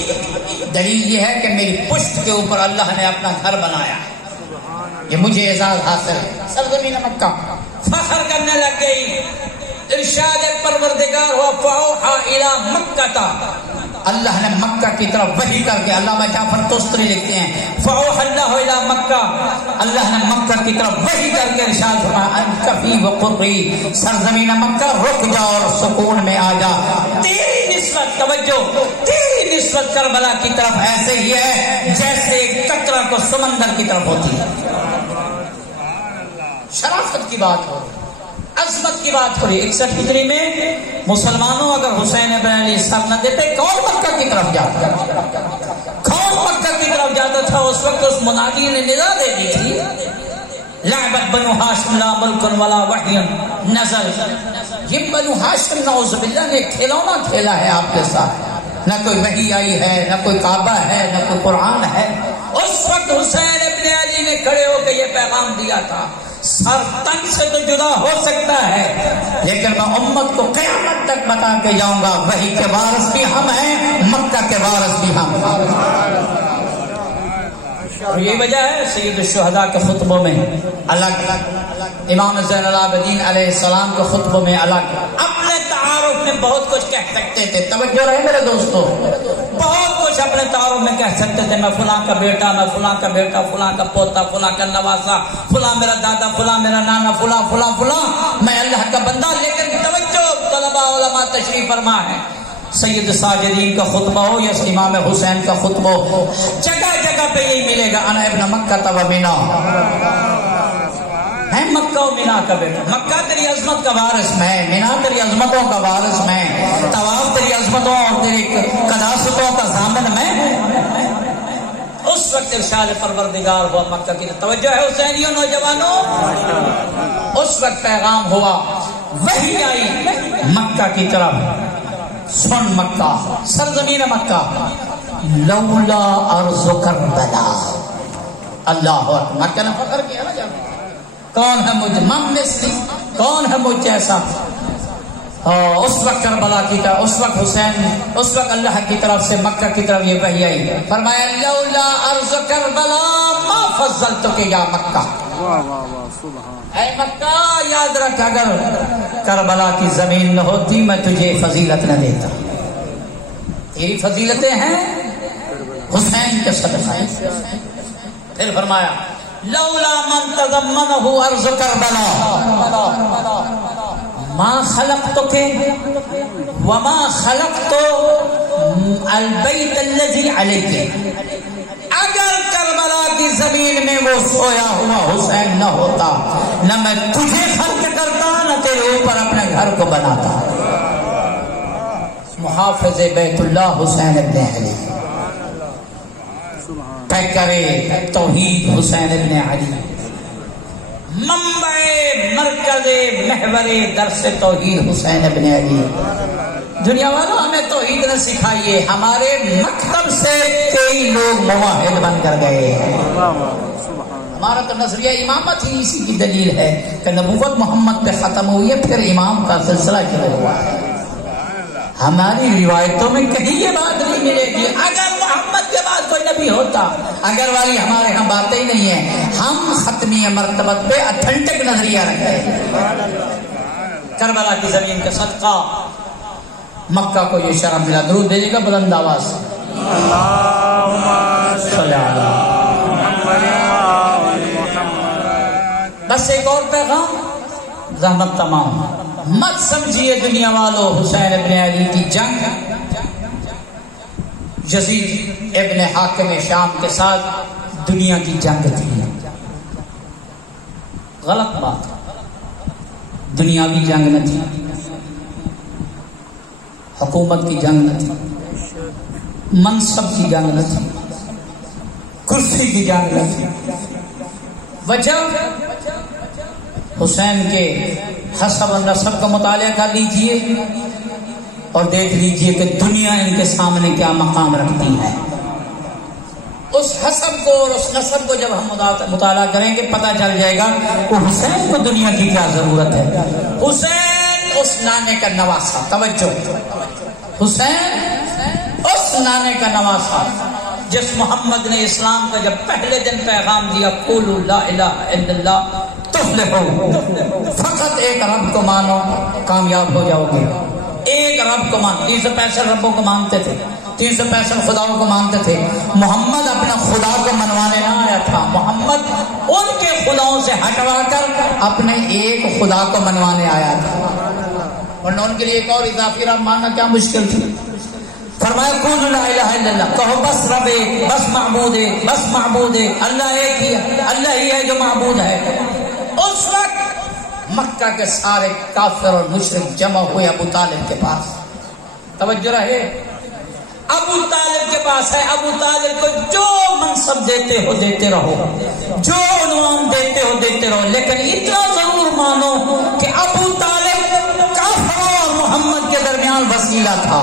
دلیل یہ ہے کہ میری پشت کے اوپر اللہ نے اپنا گھر بنایا، یہ مجھے اعزاز حاصل ہے۔ سرزمین مکہ فخر کرنے لگ گئی، ارشاد پروردگار ہوا فاوحی الی مکہ، اللہ نے مکہ کی طرف وحی کر کے، علامہ جعفر توستری لکھتے ہیں فاوحی اللہ الی مکہ، اللہ نے مکہ کی طرف وحی کر کے ارشاد فرمایا انکفی وقری، سرزمین مکہ رک جا اور سکون میں آ جا، تیری نسبت، توجہ، تیری نسبت کربلا کی طرف ایسے ہی ہے جیسے ایک قطرہ کو سمندر کی طرف ہوتی ہے۔ شرافت کی بات ہو، عظمت کی بات ہو رہی ہے۔ 61 ہجری میں مسلمانوں اگر حسین ابن علی سر نہ دیتے کون مکہ کی طرف جاتا، کون مکہ کی طرف جاتا تھا؟ اس وقت اس منادی نے ندا دے دی تھی لعبت بنو ہاشم لا ملک ولا وحی نزل، یہ بنو ہاشم نعوذ باللہ نے کھلونا کھیلا ہے آپ کے ساتھ، نہ کوئی وحی آئی ہے، نہ کوئی کعبہ ہے، نہ کوئی قرآن ہے۔ اس وقت حسین ابن علی نے کھڑے ہو کے یہ پیغام دیا تھا، سر تن سے تو جدا ہو سکتا ہے لیکن میں امت کو قیامت تک بتا کے جاؤں گا وحی کے وارث بھی ہم ہیں، مکہ کے وارث بھی ہم ہیں۔ اور یہ وجہ ہے سید الشہداء کے خطبوں میں الگ، امام زین العابدین علیہ السلام کے خطبوں میں الگ، اپنے تعارف میں بہت کچھ کہہ سکتے تھے، توجہ رہے میرے دوستو، بہت کچھ اپنے تعارف میں کہہ سکتے تھے، میں فلاں کا بیٹا، میں فلاں کا بیٹا، فلاں کا پوتا، فلاں کا نواسا، فلاں میرا دادا، فلاں میرا نانا، فلاں فلاں فلاں، میں اللہ کا بندہ۔ لیکن توجہ طلباء علماء تشریف فرما ہے، سید ساجدین کا خطبہ ہو یا امام حسین کا خطبہ ہو، جگہ جگہ پہ یہی ملے گا، انا ابن مکہ و مینا، ہے مکہ و مینا کا بیٹا، مکہ تیری عظمت کا وارث میں، مینا تیری عظمتوں کا وارث میں، طواف تیری عظمتوں اور تیری قداستوں کا ضامن میں۔ اس وقت ارشاد پروردگار ہوا مکہ کی، توجہ ہے حسینیوں نوجوانوں، اس وقت پیغام ہوا، وحی آئی مکہ کی طرف، سن مکہ، سرزمین مکہ، لولا ارض کربلا، اللہ اکبر، مکہ نے فخر کیا نا جب، کون ہے مجھ من مثلی، کون ہے مجھ جیسا، اس وقت کربلا کی طرف، اس وقت حسین، اس وقت اللہ کی طرف سے مکہ کی طرف یہ وحی آئی، فرمایا لولا ارض کربلا ما فضلتک یا مکہ، اے مکہ یاد رکھ اگر کربلا کی زمین نہ ہوتی میں تجھے فضیلت نہ دیتا، تیری فضیلتیں ہیں حسین کے صدقہ۔ پھر فرمایا لولا من تضمنہ ارض کربلا ما خلقتک وما خلقت البیت الذی علیک، اگر کربلا کی زمین میں وہ سویا ہوا حسین نہ ہوتا نہ میں تجھے خلق کرتا نہ تیرے اوپر اپنے گھر کو بناتا۔ محافظ بیت اللہ حسین ابن علی، پیکر توحید حسین ابن علی، منبع مرکز محور درس توحید حسین ابن علی. دنیا والوں ہمیں توحید نہ سکھائیے، ہمارے مکتب سے کئی لوگ موحد بن کر گئے ہیں. ہمارا تو نظریہ امامت ہی اسی کی دلیل ہے کہ نبوت محمد پہ ختم ہوئی ہے، پھر امام کا سلسلہ شروع ہوا ہے. ہماری روایتوں میں کہیں یہ بات نہیں ملے گی اگر محمد کے بعد کوئی نبی ہوتا. اگر والی ہمارے ہاں باتیں ہی نہیں ہیں. ہم ختمی مرتبت پہ اتھنٹک نظریہ رکھتے ہیں. کربلا کی زمین کا صدقہ مکہ کو یہ شرف ملا. درود دے گا بلند آواز سے. بس ایک اور پیغام، رحمت تمام. مت سمجھیے دنیا والوں حسین ابن علی کی جنگ یزید ابن حاکم شام کے ساتھ دنیا کی جنگ تھی. غلط بات. دنیاوی جنگ نہ تھی، حکومت کی جنگ نہ تھی، منصب کی جنگ نہ تھی، کرسی کی جنگ نہ تھی. وجہ حسین کے حسب و نسب کا مطالعہ کر لیجئے اور دیکھ لیجئے کہ دنیا ان کے سامنے کیا مقام رکھتی ہے. اس حسب کو اور اس نسب کو جب ہم مطالعہ کریں گے پتہ چل جائے گا کہ حسین کو دنیا کی کیا ضرورت ہے. حسین اس نانے کا نواسا، توجہ، حسین اس نانے کا نواسا جس محمد نے اسلام کا جب پہلے دن پیغام دیا قولوا لا الہ الا اللہ تفلحوا، فقط ایک رب کو مانو کامیاب ہو جاؤ گے. ایک رب کو مان. 365 ربوں کو مانتے تھے، 365 خداؤں کو مانتے تھے. محمد اپنا خدا کو منوانے نہ آیا تھا، محمد ان کے خداؤں سے ہٹوا کر اپنے ایک خدا کو منوانے آیا تھا. ورنہ ان کے لیے ایک اور اضافی رب ماننا کیا مشکل تھی. فرمایا قولوا لا الہ الا اللہ، کہو بس رب ایک، بس معبود ایک، بس معبود ایک، اللہ ایک ہی ہے، اللہ ہی ہے جو معبود ہے. اس وقت مکہ کے سارے کافر اور مشرک جمع ہوئے ابو طالب کے پاس. توجہ رہے، ابو طالب کے پاس ہے. ابو طالب کو جو منصب دیتے ہو دیتے رہو، جو عنوان دیتے ہو دیتے رہو، لیکن اتنا ضرور مانو کہ ابو طالب کافروں اور محمد کے درمیان وسیلہ تھا.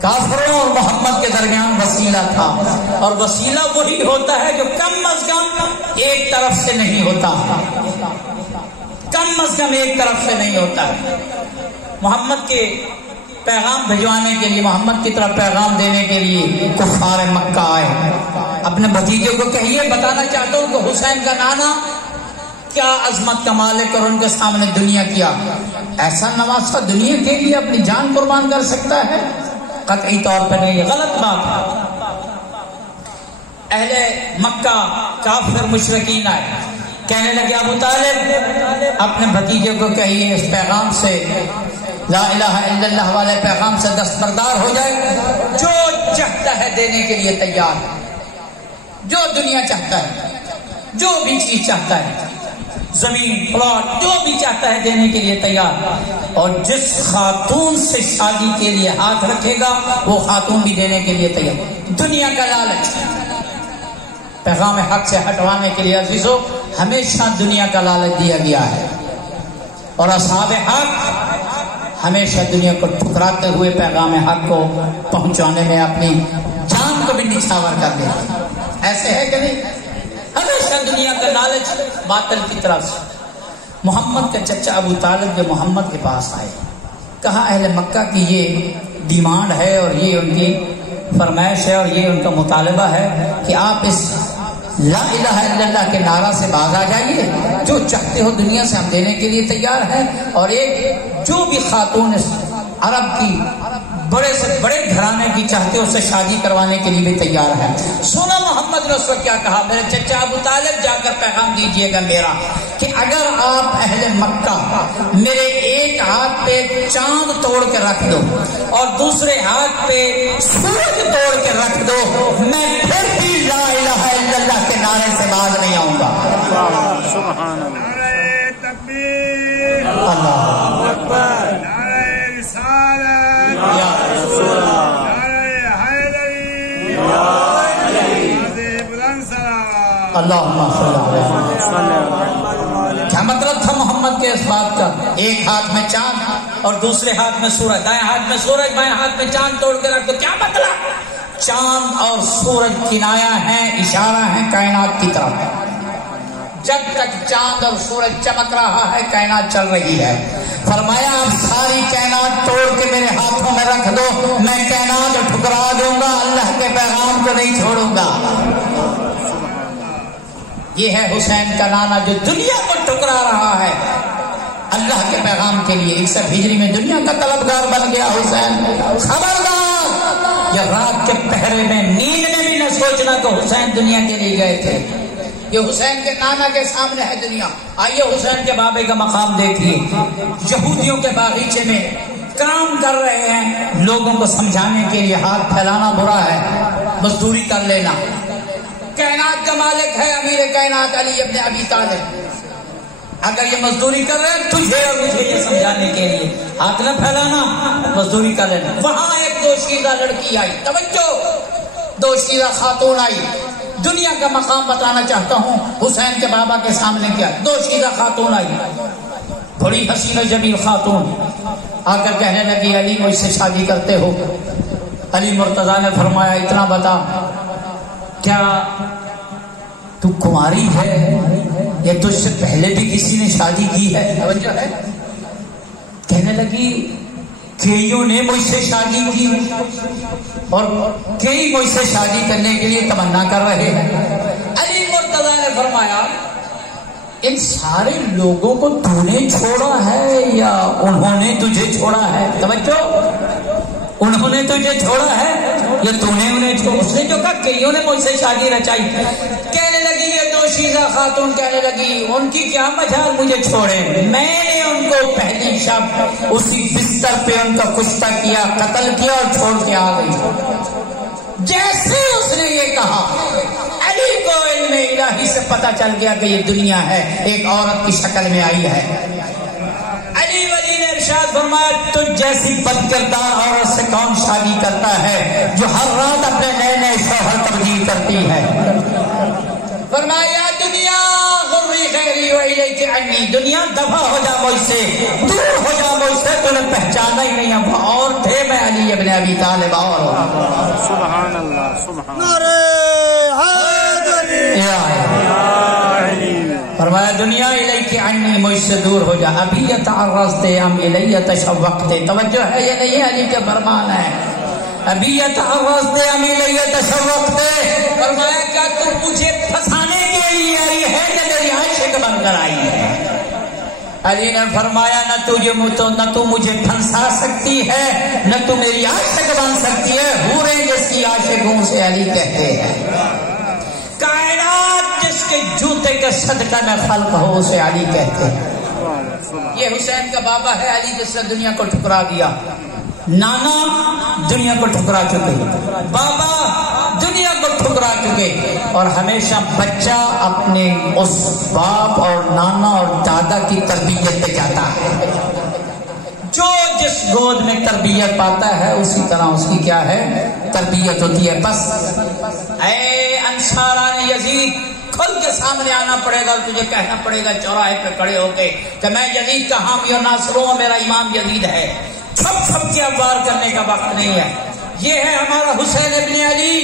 کافروں اور محمد کے درمیان وسیلہ تھا. اور وسیلہ وہی ہوتا ہے جو کم از کم ایک طرف سے نہیں ہوتا، کم از کم ایک طرف سے نہیں ہوتا. محمد کے پیغام بھجوانے کے لیے، محمد کی طرف پیغام دینے کے لیے کفار مکہ آئے. اپنے بھتیجے کو کہیے، بتانا چاہتا ہوں کہ حسین کا نانا کیا عظمت کا مالک اور ان کے سامنے دنیا کیا. ایسا نواسا دنیا کے لیے اپنی جان قربان کر سکتا ہے؟ قطعی طور پر نہیں. غلط بات ہے. اہل مکہ کافر مشرکین آئے، کہنے لگے ابو طالب اپنے بھتیجے کو کہیے اس پیغام سے، لا الہ الا اللہ والے پیغام سے دستبردار ہو جائے. جو چاہتا ہے دینے کے لیے تیار ہے، جو دنیا چاہتا ہے، جو بھی چیز چاہتا ہے، زمین پلاٹ جو بھی چاہتا ہے دینے کے لیے تیار. اور جس خاتون سے شادی کے لیے ہاتھ رکھے گا وہ خاتون بھی دینے کے لیے تیار. دنیا کا لالچ پیغام حق سے ہٹوانے کے لیے عزیزو ہمیشہ دنیا کا لالچ دیا گیا ہے. اور اصحاب حق ہمیشہ دنیا کو ٹھکراتے ہوئے پیغام حق کو پہنچانے میں اپنی جان کو بھی نچھاور کر دیا. ایسے ہے کہ نہیں؟ ہمیشہ دنیا کا لالچ باطل کی طرف سے. محمد کا چچا ابو طالب جو محمد کے پاس آئے، کہا اہل مکہ کی یہ ڈیمانڈ ہے اور یہ ان کی فرمائش ہے اور یہ ان کا مطالبہ ہے کہ آپ اس لا الہ الا اللہ کے نعرہ سے باز آ جائیے. جو چاہتے ہو دنیا سے ہم دینے کے لیے تیار ہیں، اور ایک جو بھی خاتون عرب کی بڑے سے بڑے گھرانے کی چاہتے اس سے شادی کروانے کے لیے بھی تیار ہے. سونا محمد نے اس وقت کیا کہا، میرے چچا ابو طالب جا کر پیغام دیجئے گا میرا کہ اگر آپ اہل مکہ میرے ایک ہاتھ پہ چاند توڑ کے رکھ دو اور دوسرے ہاتھ پہ سورج توڑ کے رکھ دو، میں پھر بھی لا الہ الا اللہ کے نعرے سے باز نہیں آؤں گا. سبحان اللہ، نعرہ تکبیر، اللہ اکبر، نعرہ رسالت، یا رسول اللہ، نعرہ حیدری، یا علی، بلند سلام. اللہم صلی علیہ۔ کیا مطلب تھا محمد کے اس بات کا؟ ایک ہاتھ میں چاند اور دوسرے ہاتھ میں سورج، دائیں ہاتھ میں سورج بائیں ہاتھ میں چاند توڑ کے رکھ دو، کیا مطلب؟ چاند اور سورج کنایا ہے، اشارہ ہے کائنات کی طرف۔ جب تک چاند اور سورج چمک رہا ہے کائنات چل رہی ہے۔ فرمایا اب ساری کائنات توڑ کے میرے ہاتھوں میں رکھ دو، میں کائنات ٹھکرا دوں گا، اللہ کے پیغام کو نہیں چھوڑوں گا۔ یہ ہے حسین کا نانا جو دنیا کو ٹھکرا رہا ہے اللہ کے پیغام کے لیے۔ 61 ہجری میں دنیا کا طلبگار بن گیا حسین۔ خبردار، یہ رات کے پہرے میں نیند میں بھی نہ سوچنا کہ حسین دنیا کے لیے گئے تھے۔ یہ حسین کے نانا کے سامنے ہے دنیا۔ آئیے حسین کے بابے کا مقام دیکھیے۔ یہودیوں کے باغیچے میں کام کر رہے ہیں، لوگوں کو سمجھانے کے لیے ہاتھ پھیلانا برا ہے، مزدوری کر لینا۔ کائنات کا مالک ہے امیر کائنات علی ابن ابی طالب، اگر یہ مزدوری کر رہے ہیں تجھے اور مجھے یہ سمجھانے کے لیے ہاتھ نہ پھیلانا، مزدوری کر لینا۔ وہاں ایک دوشیزہ لڑکی آئی، توجہ، دوشیزہ خاتون آئی۔ دنیا کا مقام بتانا چاہتا ہوں حسین کے بابا کے سامنے کیا۔ دوشیزہ خاتون آئی، بڑی حسین و جمیل خاتون، آ کر کہنے لگی علی مجھ سے شادی کرتے ہو؟ علی مرتضیٰ نے فرمایا اتنا بتا، کیا تو کماری ہے یا تجھ سے پہلے بھی کسی نے شادی کی ہے؟ توجہ ہے۔ کہنے لگی کئیوں نے مجھ سے شادی کی اور کئی مجھ سے شادی کرنے کے لیے تمنا کر رہے ہیں۔ علی مرتضیٰ نے فرمایا ان سارے لوگوں کو تو نے چھوڑا ہے یا انہوں نے تجھے چھوڑا ہے؟ توجہ، انہوں نے تجھے چھوڑا ہے یا تو نے انہیں چھوڑا؟ اس نے جو کہا کئیوں نے مجھ سے شادی رچائی۔ کہنے لگی یہ دوشیزہ خاتون کہنے لگی ان کی کیا مجال مجھے چھوڑے، میں نے ان کو پہلی شب اسی بستر پہ ان کا کشتہ کیا، قتل کیا اور چھوڑ کے آ گئی۔ جیسے اس نے یہ کہا علی کو علم الہی سے پتہ چل گیا کہ یہ دنیا ہے ایک عورت کی شکل میں آئی ہے۔ علی ولی نے ارشاد فرمایا تجھ جیسی بد کردار عورت سے کون شادی کرتا ہے جو ہر رات اپنے نئے نئے شوہر تبدیل کرتی ہے؟ فرمایا دنیا غری خیری و الیک عنی، دنیا دفع ہو جا مجھ سے، دور ہو جا مجھ سے، تو نے پہچانا ہی نہیں ہم اور تھے، میں علی ابن ابی طالب اور ہوں۔ سبحان اللہ، سبحان اللہ۔ فرمایا دنیا الیک عنی، مجھ سے دور ہو جا، ابھی یتعرضت ام الی تشوقت، توجہ ہے یہ نہیں علی کے فرمان ہے، ابھی یتعرضت ام الی تشوقت، فرمایا کیا تم مجھے پھنسانے کے لیے آئی ہے یا میری عاشق بن کر آئی ہے؟ علی نے فرمایا نہ تو مجھے پھنسا سکتی ہے نہ تو میری عاشق بن سکتی ہے، حوریں جس کی عاشق ہوں سے علی کہتے ہیں، کائنات جس کے جوتے کے صدقہ میں خلق ہو اسے علی کہتے ہیں۔ یہ حسین کا بابا ہے علی جس نے دنیا کو ٹھکرا دیا۔ نانا دنیا کو ٹھکرا چکے، بابا دنیا کو ٹھکرا چکے، اور ہمیشہ بچہ اپنے اس باپ اور نانا اور دادا کی تربیت پہ جاتا ہے۔ جو جس گود میں تربیت پاتا ہے اسی طرح اس کی کیا ہے تربیت ہوتی ہے۔ بس اے انصاران یزید کھل کے سامنے آنا پڑے گا اور تجھے کہنا پڑے گا چوراہے پہ کھڑے ہو کے کہ میں یزید کا حامی اور ناصر ہوں، میرا امام یزید ہے۔ چھپ چھپ کے وار کرنے کا وقت نہیں ہے۔ یہ ہے ہمارا حسین ابن علی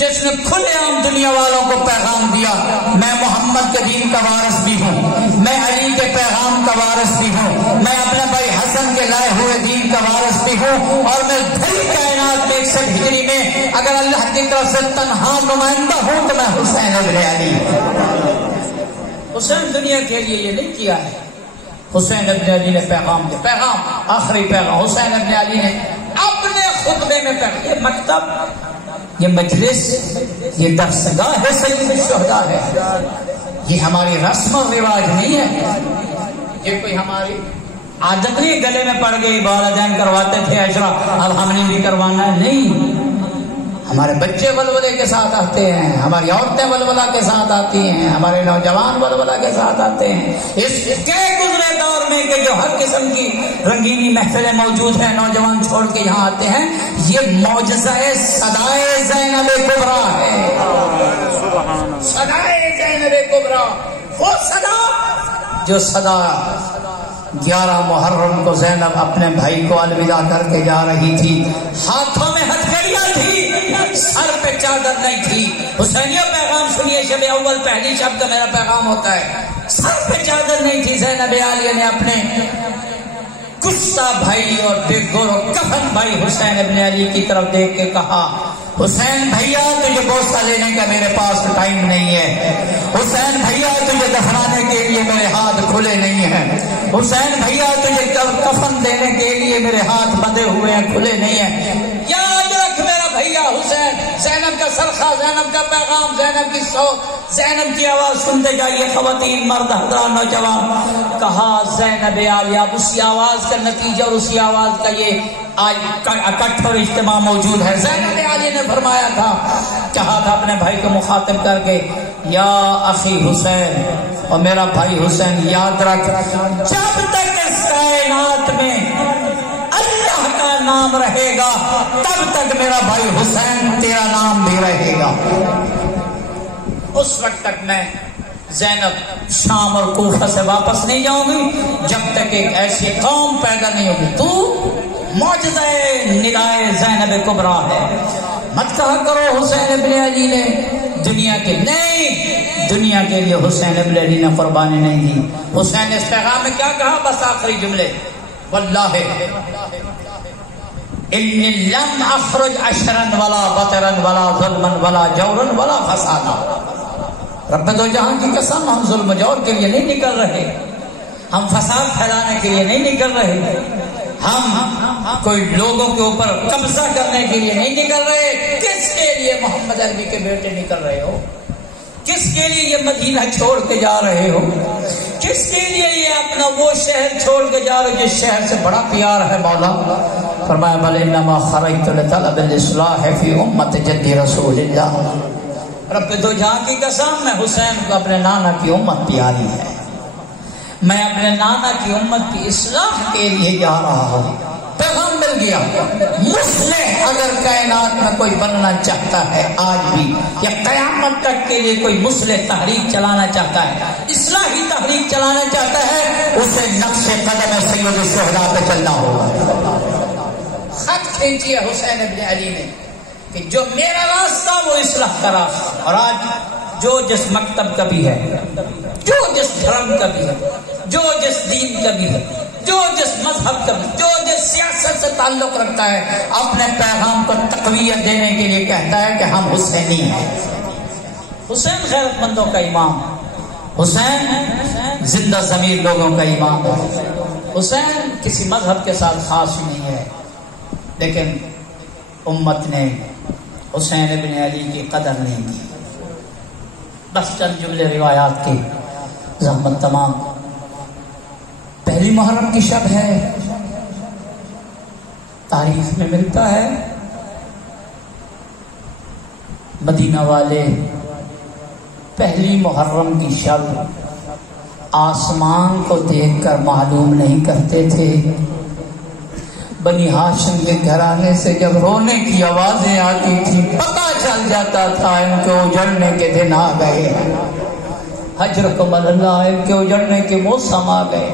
جس نے کھلے عام دنیا والوں کو پیغام دیا، میں محمد کے دین کا وارث بھی ہوں، میں علی کے پیغام کا وارث بھی ہوں، میں اپنے بھائی حسن کے لائے ہوئے دین کا وارث بھی ہوں، اور میں بھری کائنات میں 61 ہجری میں اگر اللہ کی طرف سے تنہا نمائندہ ہوں تو میں حسین ابن علی۔ حسین دنیا کے لیے یہ نہیں کیا ہے، حسین ابن علی نے پیغام دیا، پیغام آخری پیغام حسین ابن علی نے اپنے خطبے میں پیغام۔ یہ مکتب، یہ مجلس، یہ درسگاہ ہے سید الشہداء ہے، یہ ہماری رسم و رواج نہیں ہے، یہ کوئی ہماری عادت نہیں، گلے میں پڑ گئی، والدین کرواتے تھے عشرہ اب ہم نے بھی کروانا ہے، نہیں، ہمارے بچے ولولے کے ساتھ آتے ہیں، ہماری عورتیں ولولہ کے ساتھ آتی ہیں، ہمارے نوجوان ولولہ کے ساتھ آتے ہیں۔ اس کے گزرے دور میں کہ جو ہر قسم کی رنگینی محفلیں موجود ہیں، نوجوان چھوڑ کے یہاں آتے ہیں، یہ معجزہ صدائے زینب کبریٰ ہے۔ صدائے زینب کبریٰ، وہ صدا جو صدا 11 محرم کو زینب اپنے بھائی کو الوداع کر کے جا رہی تھی، ہاتھوں میں ہتھکڑیاں تھی، سر پہ چادر نہیں تھی۔ حسینیہ پیغام سنیے، شب اول پہلی شب کا میرا پیغام ہوتا ہے، سر پہ چادر نہیں تھی۔ زینب عالیہ نے اپنے گستہ بھائی اور بے گور و کفن بھائی حسین ابن علی کی طرف دیکھ کے کہا، حسین بھیا تجھے بوسہ لینے کا میرے پاس ٹائم نہیں ہے، حسین بھیا تجھے دفنانے کے لیے میرے ہاتھ کھلے نہیں ہیں، حسین بھیا تجھے کفن دینے کے لیے میرے ہاتھ بندھے ہوئے ہیں، کھلے نہیں ہیں۔ یاد رکھ میرا بھیا حسین، زینب کا سرخہ، زینب کا پیغام، زینب کی صوت، زینب کی آواز سنتے جائیے خواتین، مرد، حضرات، نوجوان۔ کہا زینب عالیہ، اسی آواز کا نتیجہ اور اسی آواز کا یہ آج اکٹھ اور اجتماع موجود ہے۔ زینب عالیہ نے فرمایا تھا، کہا تھا اپنے بھائی کو مخاطب کر کے، یا اخی حسین، اور میرا بھائی حسین، یاد رکھ جب تک اس کائنات میں اللہ کا نام رہے گا تب تک میرا بھائی حسین تیرا نام بھی رہے گا۔ اس وقت تک میں زینب شام اور کوفہ سے واپس نہیں جاؤں گی جب تک ایک ایسی قوم پیدا نہیں ہوگی۔ تو معجزہ ندائے زینب کبریٰ ہے۔ مت کہا کرو حسین ابن علی نے دنیا کے، نہیں، دنیا کے لیے حسین ابن علی نے قربانی نہیں دی۔ حسین نے اس پیغام میں کیا کہا؟ بس آخری جملے، واللہ انی لم اخرج عشرا ولا بطرا ولا ظلما ولا جورا ولا فسادا۔ رب دو جہاں کی قسم، ہم ظلم و جور کے لیے نہیں نکل رہے، ہم فساد پھیلانے کے لیے نہیں نکل رہے، ہم کوئی لوگوں کے اوپر قبضہ کرنے کے لیے نہیں نکل رہے۔ کس کے لیے محمد عربی کے بیٹے نکل رہے ہو؟ کس کے لیے یہ مدینہ چھوڑ کے جا رہے ہو؟ کس کے لیے یہ اپنا وہ شہر چھوڑ کے جا رہے ہو جس شہر سے بڑا پیار ہے مولا؟ فرمایا بل انما خرجت لطلب الاصلاح فی امت جد رسول اللہ۔ رب دو جہاں کی قسم، میں حسین کو اپنے نانا کی امت پیاری ہے، میں اپنے نانا کی امت کی اصلاح کے لیے جا رہا ہوں۔ پیغام مل گیا۔ مصلح اگر کائنات میں کوئی بننا چاہتا ہے آج بھی، یا قیامت تک کے لیے کوئی مصلح تحریک چلانا چاہتا ہے، اصلاحی تحریک چلانا چاہتا ہے، اسے نقش قدم سید الشہداء پہ چلنا ہوگا۔ خط کھینچیے حسین ابن علی نے کہ جو میرا راستہ وہ اصلاح کا راستہ، اور آج جو جس مکتب کا بھی ہے، جو جس دھرم کا بھی ہے، جو جس دین کا بھی ہے، جو جس مذہب کا بھی، جو جس سیاست سے تعلق رکھتا ہے، اپنے پیغام کو تقویت دینے کے لیے کہتا ہے کہ ہم حسینی ہیں۔ حسین غیرت مندوں کا امام، حسین زندہ ضمیر لوگوں کا امام ہے۔ حسین کسی مذہب کے ساتھ خاص نہیں ہے، لیکن امت نے حسین ابن علی کی قدر نہیں کی۔ بس چند جملے روایات کی، زحمت تمام۔ پہلی محرم کی شب ہے، تاریخ میں ملتا ہے مدینہ والے پہلی محرم کی شب آسمان کو دیکھ کر معلوم نہیں کرتے تھے۔ بنی ہاشم کے گھرانے سے جب رونے کی آوازیں آتی تھی پتہ چل جاتا تھا ان کے اجڑنے کے دن آ گئے، حجر کو اللہ، ان کے اجڑنے کے موسم آ گئے۔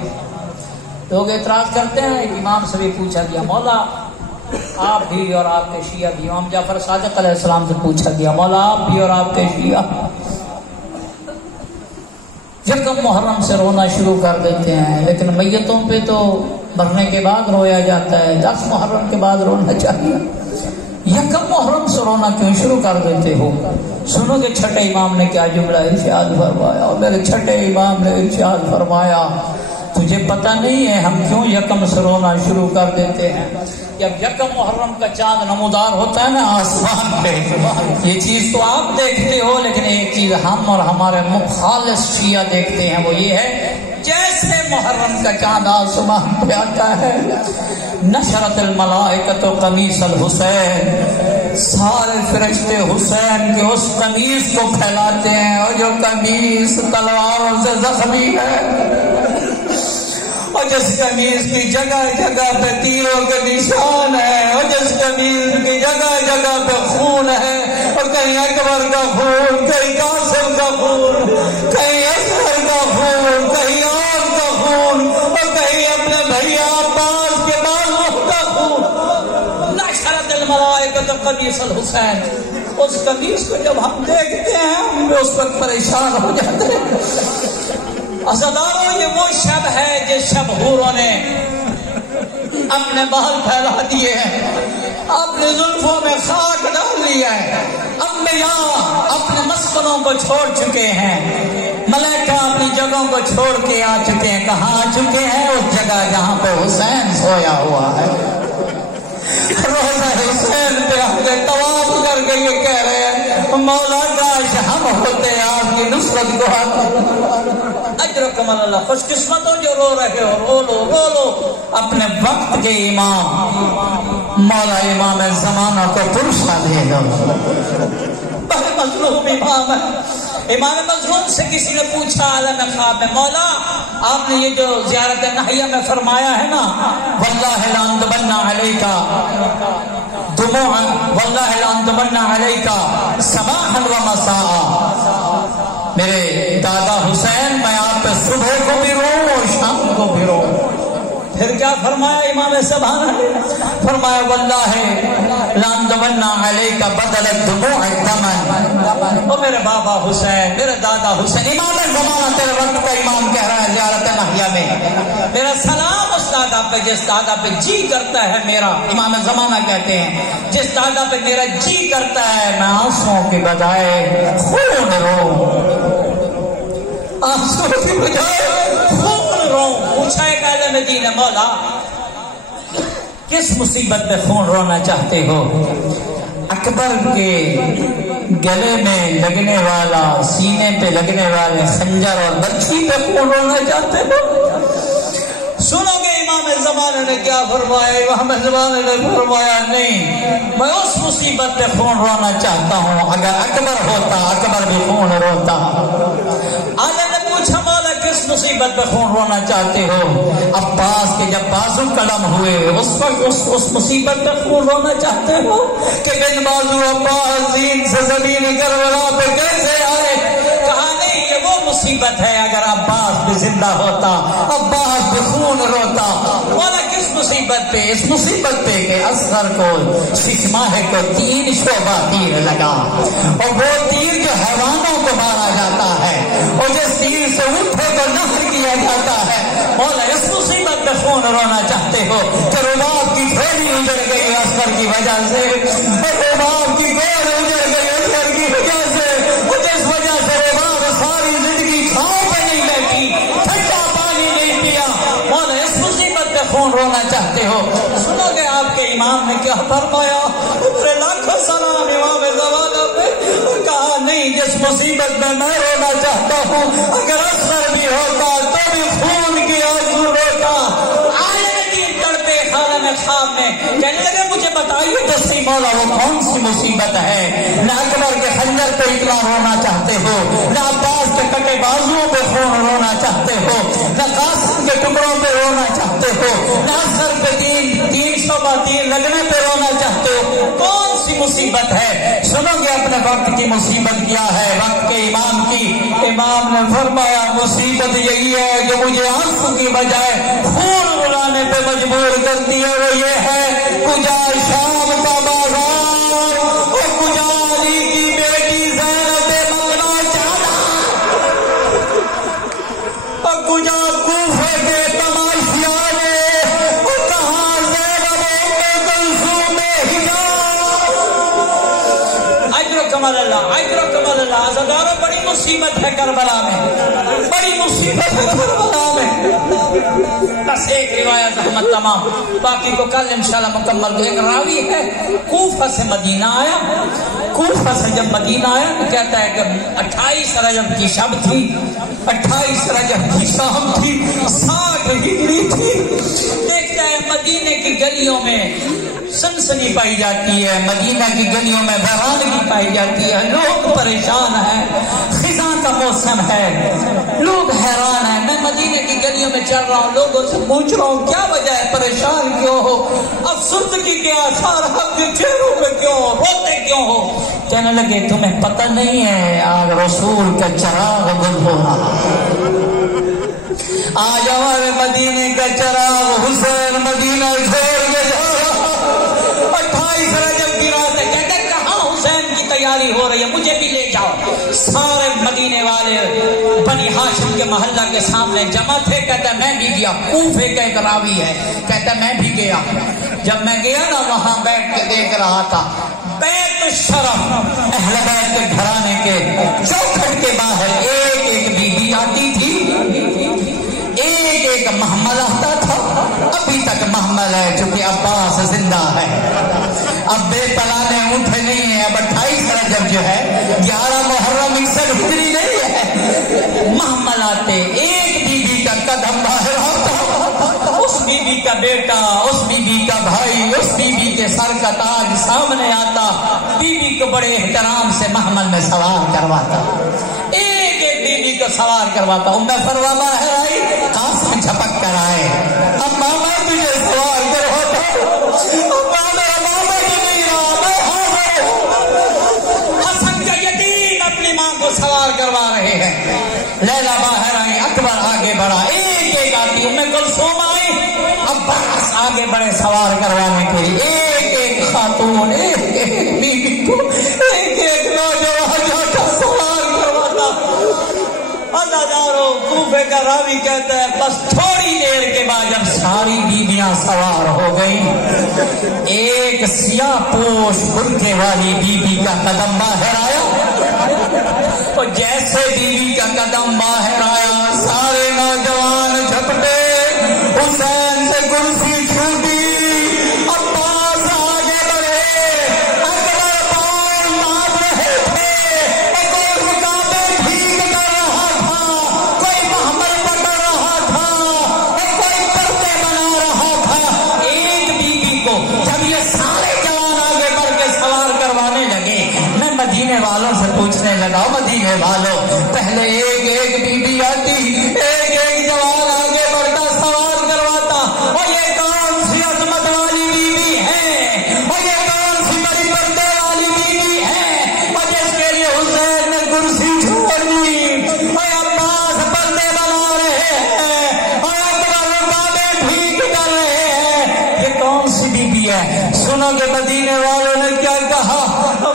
لوگ اعتراض کرتے ہیں، امام سے بھی پوچھا گیا، مولا آپ بھی اور آپ کے شیعہ بھی، امام جعفر صادق علیہ السلام سے پوچھا گیا، مولا آپ بھی اور آپ کے شیعہ یکم محرم سے رونا شروع کر دیتے ہیں، لیکن میتوں پہ تو مرنے کے بعد رویا جاتا ہے، 10 محرم کے بعد رونا چاہیے، یکم محرم سے رونا کیوں شروع کر دیتے ہو؟ سنو کہ چھٹے امام نے کیا جملہ ارشاد فرمایا، اور میرے چھٹے امام نے ارشاد فرمایا، تجھے پتہ نہیں ہے ہم کیوں یکم سے رونا شروع کر دیتے ہیں؟ جب یکم محرم کا چاند نمودار ہوتا ہے نا آسمان پہ، یہ چیز تو آپ دیکھتے ہو، لیکن ایک چیز ہم اور ہمارے مخالص شیعہ دیکھتے ہیں، وہ یہ ہے جیسے محرم کا چاند آسمان پہ آتا ہے، نشرت الملائکۃ قمیص الحسین، سارے فرشتے حسین کے اس قمیص کو پھیلاتے ہیں، اور جو قمیص تلواروں سے زخمی ہے، اور جس قمیص کی جگہ جگہ پہ تیروں کے نشان ہے، اور جس قمیص کی جگہ جگہ پہ خون ہے، اور کہیں اکبر کا خون، کہیں قاسم کا خون، کہیں اصغر کا خون، کہیں آم کا خون، اور کہیں اپنے بھیا عباس کے بالوں کا خون۔ نشرت الملائکۃ قمیص الحسین، اس قمیص کو جب ہم دیکھتے ہیں ہم بھی اس وقت پریشان ہو جاتے ہیں۔ عزاداروں، یہ وہ شب ہے جس شب حوروں نے اپنے بال پھیلا دیے ہیں، اپنے زلفوں میں خاک ڈال لیا ہے، انبیاء اپنے مسکنوں کو چھوڑ چکے ہیں، ملائکہ اپنی جگہوں کو چھوڑ کے آ چکے ہیں۔ کہاں آ چکے ہیں؟ اس جگہ جہاں پہ حسین سویا ہوا ہے۔ روزہ حسین پہ آگے طواف کر کے یہ کہہ رہے ہیں، مولا کاش ہم ہوتے آپ کی نصرت کو اجرکم اللہ۔ خوش قسمت ہو جو رو رہے ہو، رو لو رو لو۔ اپنے وقت کے امام مولا امام زمانہ کو پرسا دے دو۔ بڑے مظلوم امام ہے۔ امام مظلوم سے کسی نے پوچھا عالم خواب میں، مولا آپ نے یہ جو زیارت نحیہ میں فرمایا ہے نا، واللہ لانتبنا علیکا دموعا واللہ لانتبنا علیکا صباحا و مساء، میرے دادا حسین میں آپ پہ صبح کو بھی روں اور شام کو بھی روں۔ پھر کیا فرمایا امام سبحانہ نے؟ فرمایا واللہ لانتبنا علیکا بدلت دموع دما، او میرے بابا حسین، میرے دادا حسین، امام زمانہ تیرے وقت کا امام کہہ رہا ہے زیارت نحیہ میں، میرا سلام اس دادا پہ جس دادا پہ جی کرتا ہے میرا، امام زمانہ کہتے ہیں جس دادا پہ میرا جی کرتا ہے میں آنسوؤں کی بجائے خون رو، آنسوؤں کی بجائے خون رو۔ پوچھا ایک عالم دین، مولا کس مصیبت پہ خون رونا چاہتے ہو؟ اکبر کے گلے میں لگنے والا، سینے پہ لگنے والے خنجر اور برچھی پہ خون رونا چاہتے ہو؟ سنو گے امام زمانے نے کیا فرمایا؟ امام زمانے نے فرمایا نہیں، میں اس مصیبت پہ خون رونا چاہتا ہوں، اگر اکبر ہوتا اکبر بھی خون روتا۔ عالم نے پوچھا مولا کس مصیبت پہ خون رونا چاہتے ہو؟ عباس کے جب بازو قلم ہوئے اس وقت اس مصیبت پہ خون رونا چاہتے ہو کہ بن بازو عباس زین سے زمین کربلا پہ کیسے آئے؟ کہا نہیں، یہ وہ مصیبت ہے اگر عباس بھی زندہ ہوتا عباس بھی خون روتا۔ مولا کس مصیبت پہ؟ اس مصیبت پہ کہ اصغر کو ششماہ کو 3 شعبہ تیر لگا، اور وہ تیر جو حیوانوں کو مارا جاتا ہے اور جس تیر سے اونٹوں کو نحر کیا جاتا ہے۔ مولا اس مصیبت پہ خون رونا چاہتے ہو کہ رباب کی پھیلی اجڑ گئی اصغر کی وجہ سے، اور رباب کی گور اجڑ گئی اصغر کی وجہ سے، اور جس وجہ سے رباب ساری زندگی چھاؤں پہ نہیں بیٹھی، ٹھنڈا پانی نہیں پیا۔ مولا اس مصیبت پہ خون رونا چاہتے ہو؟ سنو گے آپ کے امام نے کیا فرمایا؟ میرے لاکھوں سلام امام زمانہ پہ، کہا نہیں، جس مصیبت میں میں رونا چاہتا ہوں اگر اصغر بھی ہوتا تو بھی خون کی آنسو روتا۔ عالم دین کرتے عالم خواب میں کہنے لگے مجھے بتائیے دستی مولا وہ کون سی مصیبت ہے؟ نہ اکبر کے خنجر پہ اتنا رونا چاہتے ہو، نہ عباس کے کٹے بازوؤں پہ خون رونا چاہتے ہو، نہ قاسم کے ٹکڑوں پہ رونا چاہتے ہو، نہ اصغر پہ 3 شعبہ تیر لگنے پہ رونا چاہتے ہو۔ کون سی مصیبت ہے؟ سنو گے اپنے وقت کی مصیبت کیا ہے، وقت کے امام کی۔ امام نے فرمایا مصیبت یہی ہے جو مجھے آنسو کی بجائے خون رلانے پہ مجبور کرتی ہے، وہ یہ ہے کجا شام کا بازار اور کجا علی کی بیٹی زینب مکنا چاہنا اور کجا کوفے کے تماشیانے اور کہاں زینب ام کلثوم حجاز۔ اجرکم اللہ، اجرکم اللہ۔ عزاداروں بڑی مصیبت ہے کربلا میں، بڑی مصیبت ہے کربلا میں۔ بس ایک روایت احمد تمام، باقی کو کل انشاءاللہ مکمل۔ ایک راوی ہے کوفہ سے مدینہ آیا، کوفہ سے جب مدینہ آیا تو کہتا ہے کہ 28 رجب کی شب تھی، 28 رجب کی شام تھی، 60 ہجری تھی۔ دیکھتا ہے مدینے کی گلیوں میں سنسنی پائی جاتی ہے، مدینہ کی گلیوں میں ویرانگی پائی جاتی ہے، لوگ پریشان ہیں، خزاں کا موسم ہے، لوگ حیران ہیں۔ میں مدینہ کی گلیوں میں چل رہا ہوں، لوگوں سے پوچھ رہا ہوں کیا وجہ ہے، پریشان کیوں ہو، افسردگی کے آثار آپ کے چہروں پہ کیوں ہو، روتے کیوں ہو؟ کہنے لگے تمہیں پتہ نہیں ہے آج رسول کا چراغ گل ہو رہا ہے، آج ہمارے مدینے کا چراغ حسین مدینہ چھوڑ کے جا رہا، 28 رجب کی رات ہے، کہتے ہیں کہاں حسین کی تیاری ہو رہی ہے، مجھے بھی لے جاؤ۔ سارے مدینے والے بنی ہاشم کے محلہ کے سامنے جمع تھے، کہتے ہیں میں بھی گیا، کوفے کا ایک راوی ہے، کہتے ہیں میں بھی گیا، جب میں گیا نا وہاں بیٹھ کے دیکھ رہا تھا بیت الشرف اہل بیت کے گھرانے کے چوکھٹ کے باہر ایک ایک بی بی آتی تھی، ایک ایک محمل آتا تھا، ابھی تک محمل ہے چونکہ عباس زندہ ہے، اب بے پلانے اونٹے نہیں ہیں، اب 28 رجب جو ہے 11 محرم 61 ہجری نہیں ہے، محمل آتے، ایک بی بی کا قدم باہر آتا، اس بی بی کا بیٹا، اس بی بی کا بھائی، اس بی بی کے سر کا تاج سامنے آتا، بی بی کو بڑے احترام سے محمل میں سوار کرواتا، ایک ایک بی بی کو سوار کرواتا۔ ام فروہ باہر آئی، قاسم جھپک کر آئے، اب ماما تجھے سوار کرواتا، اب میرا ماما تو نہیں رہا، میں حسن کا یتیم اپنی ماں کو سوار کروا رہے ہیں، لیلا باہر آئی، اکبر آگے بڑھا، ایک ایک آتی، ام کلثوم آئی، عباس آگے بڑے سوار کروانے کے لیے، ایک ایک خاتون ایک ایک بیوی کو ایک ایک نوجوان جا کر سوار کرواتا۔ ادادارو کوفے کا راوی کہتا ہے بس تھوڑی دیر کے بعد جب ساری بیویاں سوار ہو گئی، ایک سیاہ پوش برقعے والی بیوی کا قدم باہر آیا، اور جیسے بیوی کا قدم باہر آیا سارے نوجوان جھپٹے، حسین سے کرسی چھوٹی، عباس آگے بڑھے، اکبر پاؤں مار رہے تھے، کوئی رکاوٹیں ٹھیک کر رہا تھا، کوئی محمل پکڑ رہا تھا، کوئی پردے بنا رہا تھا، ایک بیوی کو جب یہ سارے جوان آگے بڑھ کے سوار کروانے لگے، میں مدینے والوں سے پوچھنے لگا، مدینے والوں پہلے ایک ایک بیوی آتی، ایک ایک جوان آگے بڑھتا سوار کرواتا، اور یہ کون سی عظمت والی بیوی ہے، اور یہ کون سی بڑی پردے والی بیوی ہے، اور جس کے لیے حسین نے کرسی چھوڑ دی، اور عباس پردے بنا رہے ہیں، اور اکبر رکاوٹیں ٹھیک کر رہے ہیں، یہ کون سی بیوی ہے؟ سنو گے مدینے والوں نے کیا کہا؟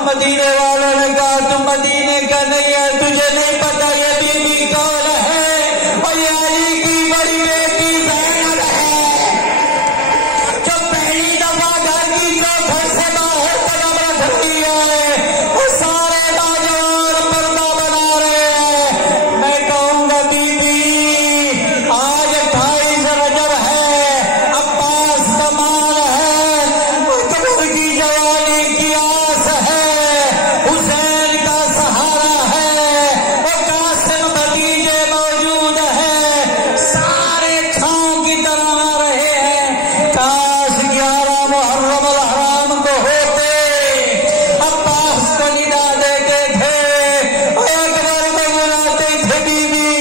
مدینے والوں نے کہا تم مدینے کا نہیں ہے، تجھے نہیں پتا یہ بیوی کون ہے، اور یہ علی کی بڑی بیٹی زینب ہے، جو پہلی دفعہ گھر کی چوکھٹ سے باہر قدم رکھ رہی ہے، وہ سارے نوجوان پردہ بنا رہے ہیں۔ میں کہوں گا بیوی آج 28 رجب ہے، عباس کا مال ہے، اکبر کی جوانی کی آس ہے، حسین کا سہارا ہے، اور قاسم بھتیجے موجود ہیں، سارے چھاؤں کی طرح آ رہے ہیں، کاش 11 محرم الحرام کو ہوتے، عباس کو ندا دیتے تھے، اور اکبر کو بلاتے تھے، بیوی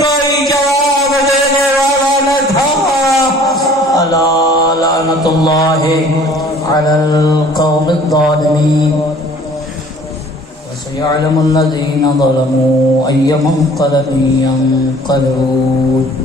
کوئی جواب دینے والا نہ تھا۔ الا لعنت اللہ علی القوم الظالمین، وسيعلم الذين ظلموا أي منقلب ينقلبون۔